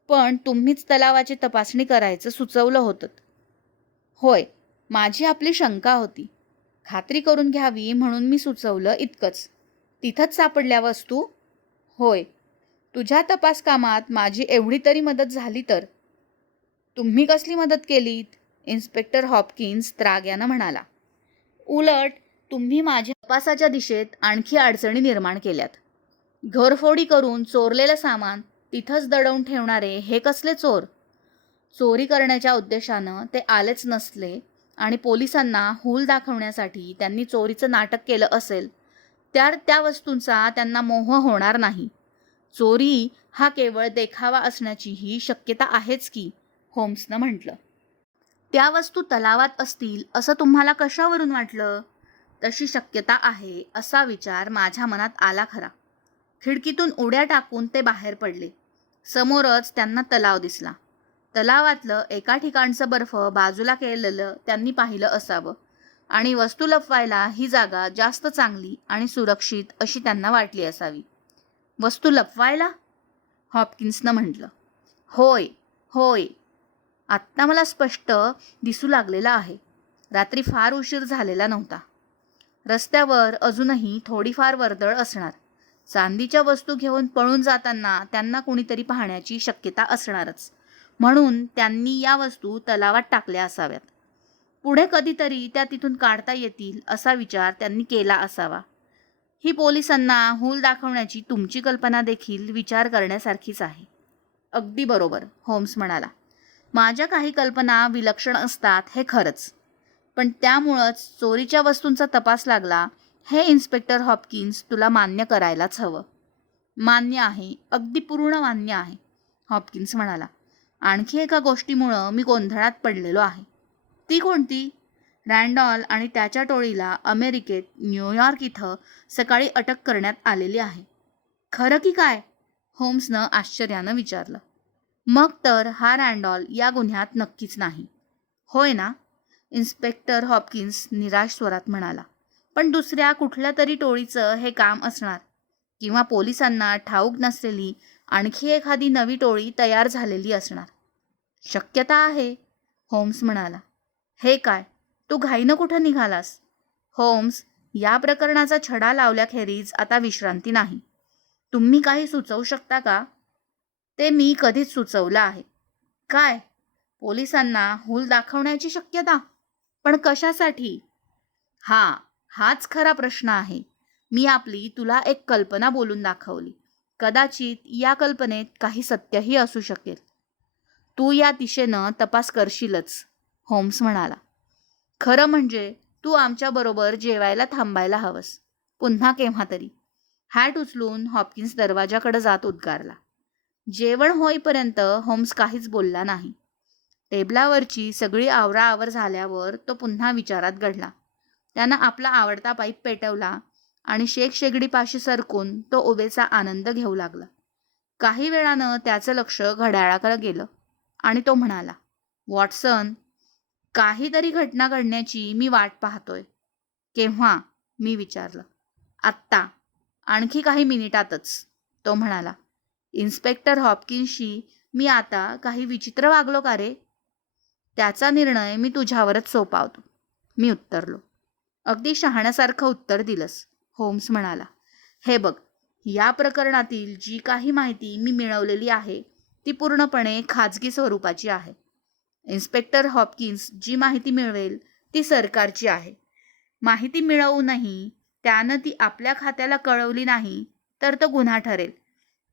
पण तुम्हीच तलावाची तपासणी करायचं सुचवलं होतं. होय, माझी आपली शंका होती. खात्री करून घ्यावी म्हणून मी सुचवलं इतकंच. तिथंच सापडल्या वस्तू? होय. तुझ्या तपास कामात माझी एवढी तरी मदत झाली तर. तुम्ही कसली मदत केलीत? इन्स्पेक्टर हॉपकिन्स त्राग्यानं म्हणाला. उलट तुम्ही माझ्या तपासाच्या दिशेत आणखी अडचणी निर्माण केल्यात. घरफोडी करून चोरलेलं सामान तिथंच दडवून ठेवणारे हे कसले चोर? चोरी करण्याच्या उद्देशानं ते आलेच नसले आणि पोलिसांना हूल दाखवण्यासाठी त्यांनी चोरीचं नाटक केलं असेल, तर त्या वस्तूंचा त्यांना मोह होणार नाही. चोरी हा केवळ देखावा असण्याचीही शक्यता आहेच की, होम्सनं म्हटलं. त्या वस्तू तलावात असतील असं तुम्हाला कशावरून वाटलं? तशी शक्यता आहे असा विचार माझ्या मनात आला खरा. खिडकीतून उड्या टाकून ते बाहेर पडले. समोरच त्यांना तलाव दिसला. तलावातलं एका ठिकाणचं बर्फ बाजूला केलेलं त्यांनी पाहिलं असावं आणि वस्तू लपवायला ही जागा जास्त चांगली आणि सुरक्षित अशी त्यांना वाटली असावी. वस्तू लपवायला? हॉपकिन्सनं म्हटलं. होय होय, आत्ता मला स्पष्ट दिसू लागलेलं आहे. रात्री फार उशीर झालेला नव्हता. रस्त्यावर अजूनही थोडीफार वर्दळ असणार. चांदीच्या वस्तू घेऊन पळून जाताना त्यांना कुणीतरी पाहण्याची शक्यता असणारच, म्हणून त्यांनी या वस्तू तलावात टाकल्या असाव्यात. पुढे कधीतरी त्या तिथून काढता येतील असा विचार त्यांनी केला असावा. ही पोलिसांना हूल दाखवण्याची तुमची कल्पना देखील विचार करण्यासारखीच आहे. अगदी बरोबर, होम्स म्हणाला. माझ्या काही कल्पना विलक्षण असतात हे खरंच, पण त्यामुळंच चोरीच्या वस्तूंचा तपास लागला हे इन्स्पेक्टर हॉपकिन्स तुला मान्य करायलाच हवं. मान्य आहे, अगदी पूर्ण मान्य आहे, हॉपकिन्स म्हणाला. आणखी एका गोष्टीमुळं मी गोंधळात पडलेलो आहे. ती कोणती? रँडॉल आणि त्याच्या टोळीला अमेरिकेत न्यूयॉर्क इथं सकाळी अटक करण्यात आलेली आहे. खरं की काय? होम्सनं आश्चर्यानं विचारलं. मग तर हा रँडॉल या गुन्ह्यात नक्कीच नाही. होय ना? इन्स्पेक्टर हॉपकिन्स निराश स्वरात म्हणाला. पण दुसऱ्या कुठल्या तरी टोळीचं हे काम असणार, किंवा पोलिसांना ठाऊक नसलेली आणखी एखादी नवी टोळी तयार झालेली असणार. शक्यता आहे, होम्स म्हणाला. हे काय, तू घाईनं कुठं निघालास? होम्स, या प्रकरणाचा छडा लावल्याखेरीज आता विश्रांती नाही. तुम्ही काही सुचवू शकता का? ते मी कधीच सुचवलं आहे. काय? पोलिसांना हूल दाखवण्याची शक्यता? पण कशासाठी? हाच खरा प्रश्न आहे. मी आपली तुला एक कल्पना बोलून दाखवली. कदाचित या कल्पनेत काही सत्यही असू शकेल. तू या दिशेनं तपास करशीलच, होम्स म्हणाला. खरं म्हणजे तू आमच्याबरोबर जेवायला थांबायला हवंस. पुन्हा केव्हा तरी. हॅट उचलून हॉपकिन्स दरवाजाकडे जात उद्गारला. जेवण होईपर्यंत होम्स काहीच बोलला नाही. टेबलावरची सगळी आवराआवर झाल्यावर तो पुन्हा विचारात गढला. त्यानं आपला आवडता पाईप पेटवला आणि शेकशेगडीपाशी सरकून तो उभेचा आनंद घेऊ लागला. काही वेळानं त्याचं लक्ष घड्याळाकडे गेलं आणि तो म्हणाला, वॉटसन, काहीतरी घटना घडण्याची मी वाट पाहतोय. केव्हा? मी विचारलं. आत्ता, आणखी काही मिनिटातच, तो म्हणाला. इन्स्पेक्टर हॉपकिन्सशी मी आता काही विचित्र वागलो का रे? त्याचा निर्णय मी तुझ्यावरच सोपावतो, मी उत्तरलो. अगदी शहाण्यासारखं उत्तर दिलंस, होम्स म्हणाला. हे बघ, या प्रकरणातील जी काही माहिती मी मिळवलेली आहे ती पूर्णपणे खाजगी स्वरूपाची आहे. इन्स्पेक्टर हॉपकिन्स जी माहिती मिळवेल ती सरकारची आहे. माहिती मिळवूनही त्यानं ती आपल्या खात्याला कळवली नाही तर तो गुन्हा ठरेल.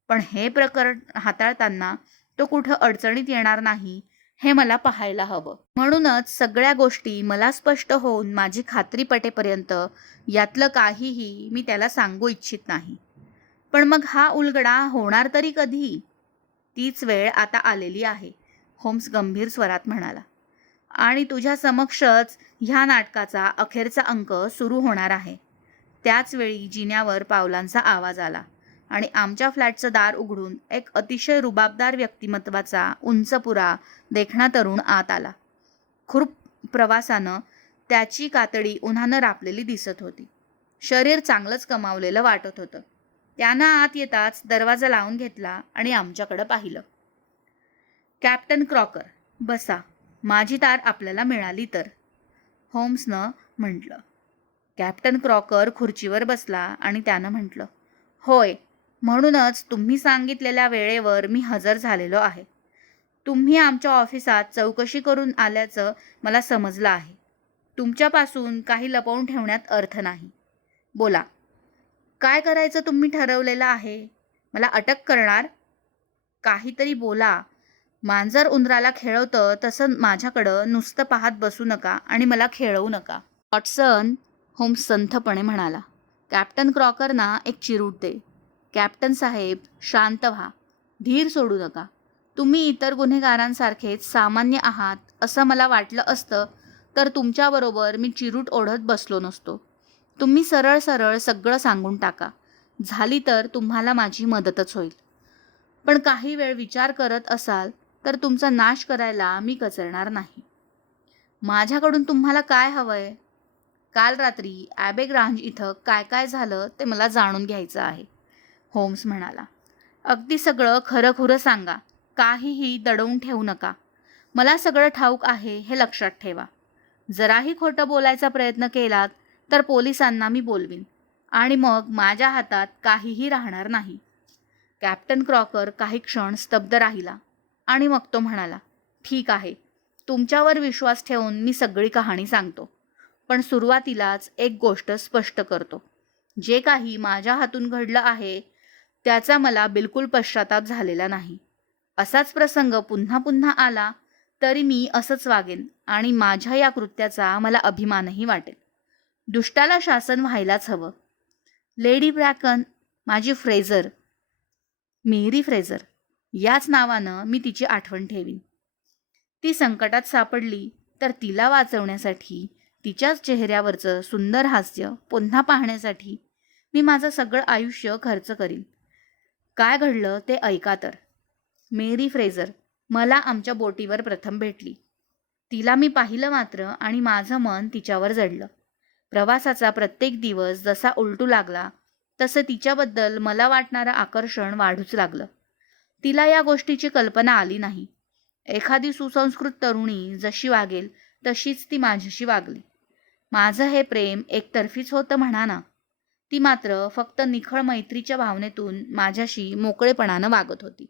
पण हे प्रकरण हाताळताना तो कुठं अडचणीत येणार नाही हे मला पाहायला हवं. म्हणूनच सगळ्या गोष्टी मला स्पष्ट होऊन माझी खात्री पटेपर्यंत यातलं काहीही मी त्याला सांगू इच्छित नाही. पण मग हा उलगडा होणार तरी कधी? तीच वेळ आता आलेली आहे, होम्स गंभीर स्वरात म्हणाला. आणि तुझ्या समक्षच ह्या नाटकाचा अखेरचा अंक सुरू होणार आहे. त्याच वेळी जिन्यावर पावलांचा आवाज आला आणि आमच्या फ्लॅटचं दार उघडून एक अतिशय रुबाबदार व्यक्तिमत्वाचा उंचपुरा देखणा तरुण आत आला. खूप प्रवासानं त्याची कातडी उन्हानं रापलेली दिसत होती. शरीर चांगलंच कमावलेलं वाटत होतं. त्यानं आत येताच दरवाजा लावून घेतला आणि आमच्याकडं पाहिलं. कॅप्टन क्रॉकर, बसा. माझी तार आपल्याला मिळाली तर, होम्सनं म्हटलं. कॅप्टन क्रॉकर खुर्चीवर बसला आणि त्यानं म्हटलं, होय, म्हणूनच तुम्ही सांगितलेल्या वेळेवर मी हजर झालेलो आहे. तुम्ही आमच्या ऑफिसात चौकशी करून आल्याचं मला समजलं आहे. तुमच्यापासून काही लपवून ठेवण्यात अर्थ नाही. बोला, काय करायचं तुम्ही ठरवलेलं आहे? मला अटक करणार? काहीतरी बोला. मांजर उंदराला खेळवतं तसं माझ्याकडं नुसतं पाहत बसू नका आणि मला खेळवू नका. वॉटसन, होम्स संथपणे म्हणाला. कॅप्टन क्रॉकरना एक चिरूट दे. कॅप्टन साहेब, शांत व्हा. धीर सोडू नका. तुम्ही इतर गुन्हेगारांसारखेच सामान्य आहात असं मला वाटलं असतं तर तुमच्याबरोबर मी चिरूट ओढत बसलो नसतो. तुम्ही सरळ सरळ सगळं सांगून टाका. झाली तर तुम्हाला माझी मदतच होईल. पण काही वेळ विचार करत असाल तर तुमचा नाश करायला मी कचरणार नाही. माझ्याकडून तुम्हाला काय हवंय? काल रात्री ॲबेग्रांज इथं काय काय झालं ते मला जाणून घ्यायचं आहे, होम्स म्हणाला. अगदी सगळं खरंखुरं सांगा. काहीही दडवून ठेवू नका. मला सगळं ठाऊक आहे हे लक्षात ठेवा. जराही खोटं बोलायचा प्रयत्न केलात तर पोलिसांना मी बोलवीन आणि मग माझ्या हातात काहीही राहणार नाही. कॅप्टन क्रॉकर काही क्षण स्तब्ध राहिला आणि मग तो म्हणाला, ठीक आहे, तुमच्यावर विश्वास ठेवून मी सगळी कहाणी सांगतो. पण सुरुवातीलाच एक गोष्ट स्पष्ट करतो. जे काही माझ्या हातून घडलं आहे त्याचा मला बिलकुल पश्चाताप झालेला नाही. असाच प्रसंग पुन्हा पुन्हा आला तरी मी असंच वागेन आणि माझ्या या कृत्याचा मला अभिमानही वाटेल. दुष्टाला शासन व्हायलाच हवं. लेडी ब्रॅकन, माझी फ्रेझर, मेरी फ्रेझर, याच नावानं मी तिची आठवण ठेवीन. ती संकटात सापडली तर तिला वाचवण्यासाठी, तिच्याच चेहऱ्यावरचं सुंदर हास्य पुन्हा पाहण्यासाठी मी माझं सगळं आयुष्य खर्च करीन. काय घडलं ते ऐका तर. मेरी फ्रेझर मला आमच्या बोटीवर प्रथम भेटली. तिला मी पाहिलं मात्र आणि माझं मन तिच्यावर जडलं. प्रवासाचा प्रत्येक दिवस जसा उलटू लागला तसं तिच्याबद्दल मला वाटणारं आकर्षण वाढूच लागलं. तिला या गोष्टीची कल्पना आली नाही. एखादी सुसंस्कृत तरुणी जशी वागेल तशीच ती माझ्याशी वागली. माझं हे प्रेम एकतर्फीच होतं म्हणा ना. ती मात्र फक्त निखळ मैत्रीच्या भावनेतून माझ्याशी मोकळेपणानं वागत होती.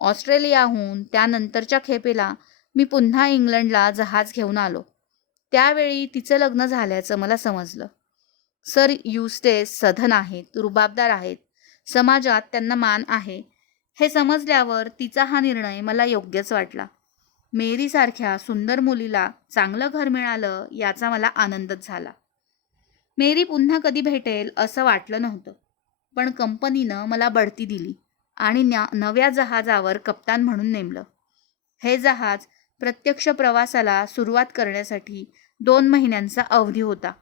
ऑस्ट्रेलियाहून त्यानंतरच्या खेपेला मी पुन्हा इंग्लंडला जहाज घेऊन आलो. त्यावेळी तिचं लग्न झाल्याचं मला समजलं. सर युस्टेस सधन आहेत, रुबाबदार आहेत, समाजात त्यांना मान आहे, हे समजल्यावर तिचा हा निर्णय मला योग्यच वाटला. मेरीसारख्या सुंदर मुलीला चांगलं घर मिळालं याचा मला आनंदच झाला. मेरी पुन्हा कधी भेटेल असं वाटलं नव्हतं. पण कंपनीनं मला बढती दिली आणि नव्या जहाजावर कप्तान म्हणून नेमलं. हे जहाज प्रत्यक्ष प्रवासाला सुरुवात करण्यासाठी 2 महिन्यांचा अवधी होता.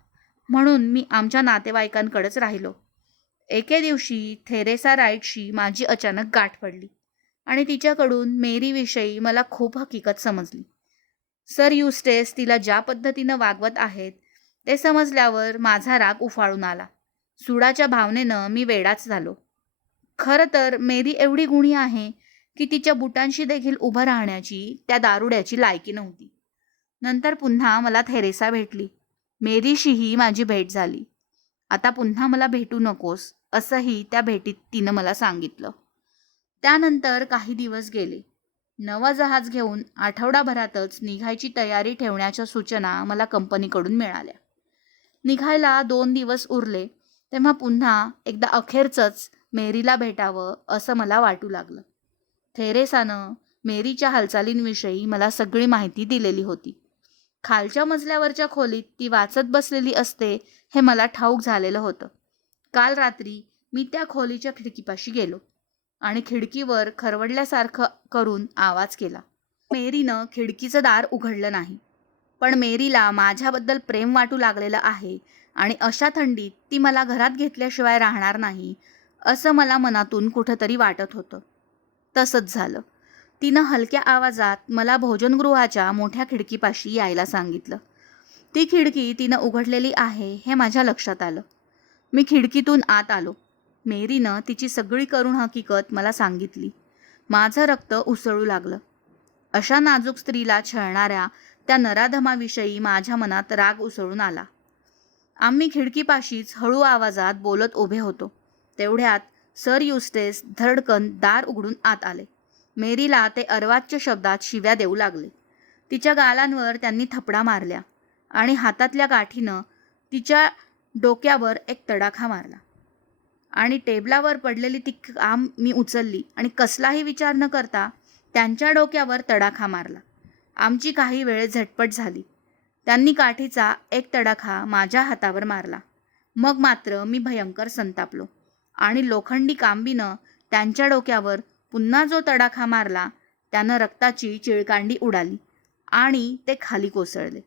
म्हणून मी आमच्या नातेवाईकांकडेच राहिलो. एके दिवशी थेरेसा राईटशी माझी अचानक गाठ पडली आणि तिच्याकडून मेरीविषयी मला खूप हकीकत समजली. सर युस्टेस तिला ज्या पद्धतीनं वागवत आहेत ते समजल्यावर माझा राग उफाळून आला. सुडाच्या भावनेनं मी वेडाच झालो. खरं तर मेरी एवढी गुणी आहे की तिच्या बुटांशी देखील उभं राहण्याची त्या दारुड्याची लायकी नव्हती. नंतर पुन्हा मला थेरेसा भेटली. मेरीशीही माझी भेट झाली. आता पुन्हा मला भेटू नकोस असंही त्या भेटीत तिनं मला सांगितलं. त्यानंतर काही दिवस गेले. नवं जहाज घेऊन आठवडाभरातच निघायची तयारी ठेवण्याच्या सूचना मला कंपनीकडून मिळाल्या. निघायला 2 दिवस उरले तेव्हा पुन्हा एकदा अखेरचंच मेरीला भेटावं असं मला वाटू लागलं. थेरेसानं मेरीच्या हालचालींविषयी मला सगळी माहिती दिलेली होती. खालच्या मजल्यावरच्या खोलीत ती वाचत बसलेली असते हे मला ठाऊक झालेलं होतं. काल रात्री मी त्या खोलीच्या खिडकीपाशी गेलो आणि खिडकीवर खरवडल्यासारखं करून आवाज केला. मेरीनं खिडकीचं दार उघडलं नाही. पण मेरीला माझ्याबद्दल प्रेम वाटू लागलेलं आहे आणि अशा थंडीत ती मला घरात घेतल्याशिवाय राहणार नाही, असं मला मनातून कुठंतरी वाटत होतं. तसंच झालं. तिनं हलक्या आवाजात मला भोजनगृहाच्या मोठ्या खिडकीपाशी यायला सांगितलं. ती खिडकी तिनं उघडलेली आहे हे माझ्या लक्षात आलं. मी खिडकीतून आत आलो. मेरीनं तिची सगळी करुण हकीकत मला सांगितली. माझं रक्त उसळू लागलं. अशा नाजूक स्त्रीला छळणाऱ्या त्या नराधमाविषयी माझ्या मनात राग उसळून आला. आम्ही खिडकीपाशीच हळू आवाजात बोलत उभे होतो. तेवढ्यात सर युस्टेस धडकन दार उघडून आत आले. मेरीला ते अर्वाच्य शब्दात शिव्या देऊ लागले. तिच्या गालांवर त्यांनी थपडा मारल्या आणि हातातल्या गाठीनं तिच्या डोक्यावर एक तडाखा मारला. आणि टेबलावर पडलेली ती काम मी उचलली आणि कसलाही विचार न करता त्यांच्या डोक्यावर तडाखा मारला. आमची काही वेळ झटपट झाली. त्यांनी काठीचा एक तडाखा माझ्या हातावर मारला. मग मात्र मी भयंकर संतापलो आणि लोखंडी कांबीनं त्यांच्या डोक्यावर पुन्हा जो तडाखा मारला त्यानं रक्ताची चिळकांडी उडाली आणि ते खाली कोसळले.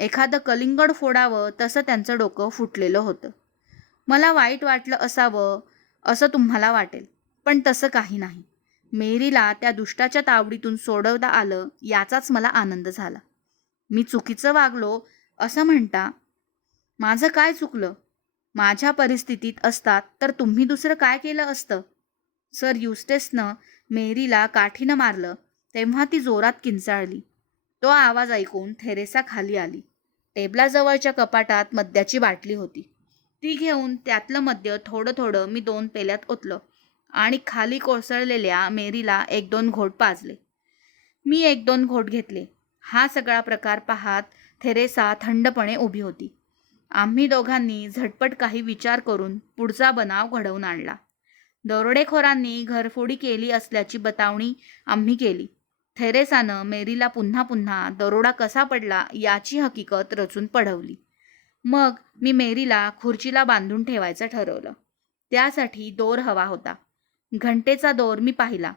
एखादं कलिंगड फोडावं तसं त्यांचं डोकं फुटलेलं होतं. मला वाईट वाटलं असावं असं तुम्हाला वाटेल, पण तसं काही नाही. मेरीला त्या दुष्टाच्या तावडीतून सोडवता आलं याचाच मला आनंद झाला. मी चुकीचं वागलो असं म्हणता, माझं काय चुकलं? माझ्या परिस्थितीत असतात तर तुम्ही दुसरं काय केलं असतं? सर युस्टेसनं मेरीला काठीनं मारलं तेव्हा ती जोरात किंचाळली. तो आवाज ऐकून थेरेसा खाली आली. टेबलाजवळच्या कपाटात मद्याची बाटली होती. ती घेऊन त्यातलं मद्य थोडं थोडं मी 2 पेल्यात ओतलं आणि खाली कोसळलेल्या मेरीला 1-2 घोट पाजले. मी 1-2 घोट घेतले. हा सगळा प्रकार पाहत थेरेसा थंडपणे उभी होती. आम्ही दोघांनी झटपट काही विचार करून पुढचा बनाव घडवून आणला. दरोडेखोरांनी घरफोडी केली असल्याची बतावणी आम्ही केली. थेरेसानं मेरीला पुन्हा पुन्हा दरोडा कसा पडला याची हकीकत रचून पढवली. मग मी मेरीला खुर्चीला बांधून ठेवायचं ठरवलं. त्यासाठी दोर हवा होता. घंटेचा दोर मी पाहिला.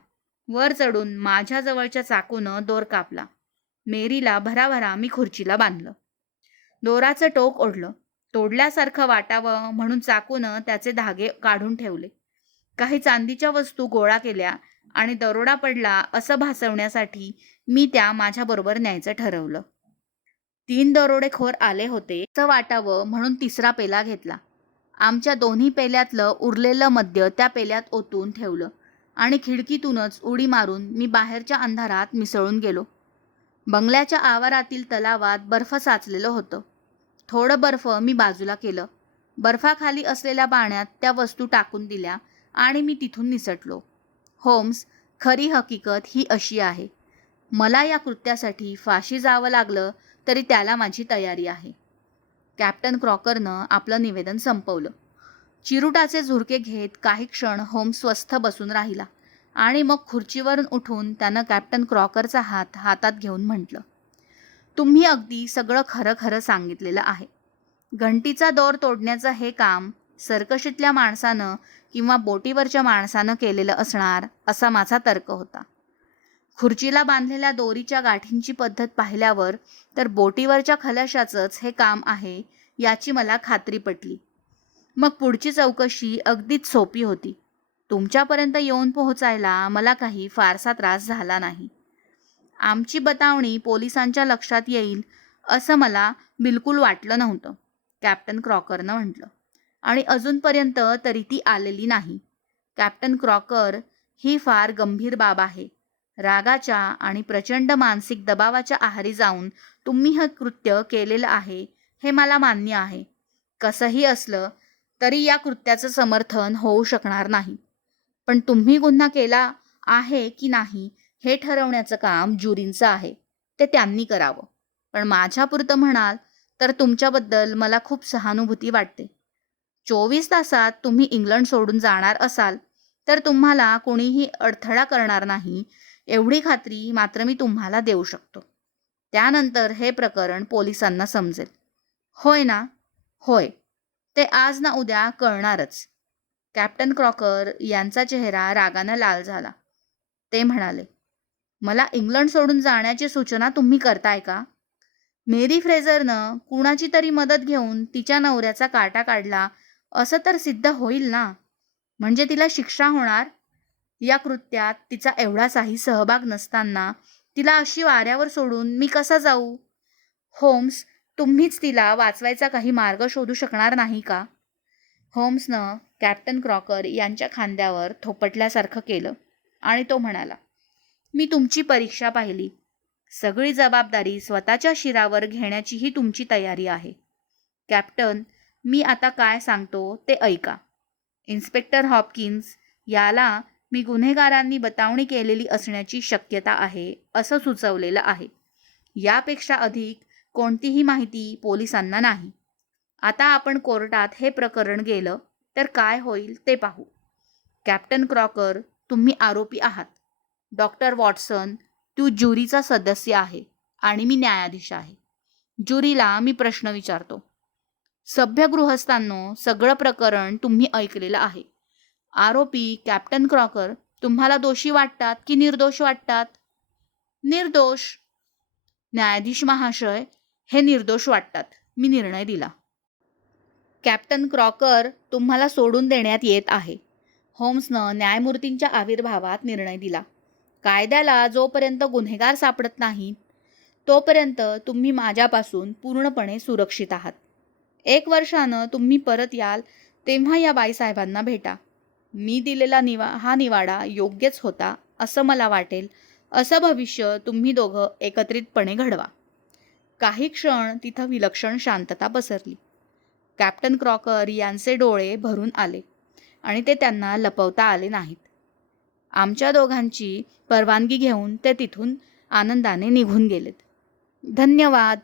वर चढून माझ्या जवळच्या चाकूनं दोर कापला. मेरीला भराभरा मी खुर्चीला बांधलं. दोराचं टोक ओढलं. तोडल्यासारखं वाटावं म्हणून चाकूनं त्याचे धागे काढून ठेवले. काही चांदीच्या वस्तू गोळा केल्या आणि दरोडा पडला असं भासवण्यासाठी मी त्या माझ्याबरोबर न्यायचं ठरवलं. 3 दरोडेखोर आले होते असं वाटावं म्हणून तिसरा पेला घेतला. आमच्या दोन्ही पेल्यातलं उरलेलं मद्य त्या पेल्यात ओतून ठेवलं आणि खिडकीतूनच उडी मारून मी बाहेरच्या अंधारात मिसळून गेलो. बंगल्याच्या आवारातील तलावात बर्फ साचलेलं होतं. थोडं बर्फ मी बाजूला केलं. बर्फाखाली असलेल्या पाण्यात त्या वस्तू टाकून दिल्या आणि मी तिथून निसटलो. होम्स, खरी हकीकत ही अशी आहे. मला या कृत्यासाठी फाशी जावं लागलं तरी त्याला माझी तयारी आहे. कॅप्टन क्रॉकरनं आपलं निवेदन संपवलं. चिरुटाचे झुरके घेत काही क्षण होम्स स्वस्थ बसून राहिला आणि मग खुर्चीवरून उठून त्यानं कॅप्टन क्रॉकरचा हात हातात घेऊन म्हटलं, तुम्ही अगदी सगळं खरं खरं सांगितलेलं आहे. घंटीचा दोर तोडण्याचं हे काम सर्कशीतल्या माणसानं किंवा बोटीवरच्या माणसानं केलेलं असणार असा माझा तर्क होता. खुर्चीला बांधलेल्या दोरीच्या गाठींची पद्धत पाहिल्यावर तर बोटीवरच्या खलाशाचंच हे काम आहे याची मला खात्री पटली. मग पुढची चौकशी अगदीच सोपी होती. तुमच्यापर्यंत येऊन पोहोचायला मला काही फारसा त्रास झाला नाही. आमची बतावणी पोलिसांच्या लक्षात येईल असं मला बिलकुल वाटलं नव्हतं, कॅप्टन क्रॉकरनं म्हटलं. आणि अजूनपर्यंत तरी ती आलेली नाही. कॅप्टन क्रॉकर, ही फार गंभीर बाब आहे. रागाच्या आणि प्रचंड मानसिक दबावाच्या आहारी जाऊन तुम्ही हे कृत्य केलेलं आहे हे मला मान्य आहे. कसंही असलं तरी या कृत्याचं समर्थन होऊ शकणार नाही. पण तुम्ही गुन्हा केला आहे की नाही हे ठरवण्याचं काम ज्युरींचं आहे. ते त्यांनी करावं. पण माझ्यापुरतं म्हणाल तर तुमच्याबद्दल मला खूप सहानुभूती वाटते. 24 तासात तुम्ही इंग्लंड सोडून जाणार असाल तर तुम्हाला कोणीही अडथळा करणार नाही एवढी खात्री मात्र मी तुम्हाला देऊ शकतो. त्यानंतर हे प्रकरण पोलिसांना समजेल. होय ना? होय. ते आज ना उद्या कळणारच. कॅप्टन क्रॉकर यांचा चेहरा रागानं लाल झाला. ते म्हणाले, मला इंग्लंड सोडून जाण्याची सूचना तुम्ही करताय का? मेरी फ्रेझरनं कुणाची तरी मदत घेऊन तिच्या नवऱ्याचा काटा काढला असं तर सिद्ध होईल ना. म्हणजे तिला शिक्षा होणार. या कृत्यात तिचा एवढासाही सहभाग नसताना तिला अशी वाऱ्यावर सोडून मी कसा जाऊ? होम्स, तुम्हीच तिला वाचवायचा काही मार्ग शोधू शकणार नाही का? होम्सनं कॅप्टन क्रॉकर यांच्या खांद्यावर थोपटल्यासारखं केलं आणि तो म्हणाला, मी तुमची परीक्षा पाहिली. सगळी जबाबदारी स्वतःच्या शिरावर घेण्याचीही तुमची तयारी आहे. कॅप्टन, मी आता काय सांगतो ते ऐका. इन्स्पेक्टर हॉपकिन्स याला मी गुन्हेगारांनी बतावणी केलेली असण्याची शक्यता आहे असं सुचवलेलं आहे. यापेक्षा अधिक कोणतीही माहिती पोलिसांना नाही. आता आपण कोर्टात हे प्रकरण गेलं तर काय होईल ते पाहू. कॅप्टन क्रॉकर, तुम्ही आरोपी आहात. डॉक्टर वॉटसन, तू ज्युरीचा सदस्य आहे आणि मी न्यायाधीश आहे. ज्युरीला मी प्रश्न विचारतो. सभ्य गृहस्थांनो, सगळं प्रकरण तुम्ही ऐकलेलं आहे. आरोपी कॅप्टन क्रॉकर तुम्हाला दोषी वाटतात की निर्दोष वाटतात? निर्दोष. न्यायाधीश महाशय, हे निर्दोष वाटतात. मी निर्णय दिला. कॅप्टन क्रॉकर, तुम्हाला सोडून देण्यात येत आहे. होम्सनं न्यायमूर्तींच्या आविर्भावात निर्णय दिला. कायद्याला जोपर्यंत गुन्हेगार सापडत नाहीत तोपर्यंत तुम्ही माझ्यापासून पूर्णपणे सुरक्षित आहात. 1 वर्षानं तुम्ही परत याल तेव्हा या बाईसाहेबांना भेटा. मी दिलेला हा निवाडा योग्यच होता असं मला वाटेल. असं भविष्य तुम्ही दोघं एकत्रितपणे घडवा. काही क्षण तिथं विलक्षण शांतता पसरली. कॅप्टन क्रॉकर यांचे डोळे भरून आले आणि ते त्यांना लपवता आले नाहीत. आमच्या दोघांची परवानगी घेऊन ते तिथून आनंदाने निघून गेलेत. धन्यवाद.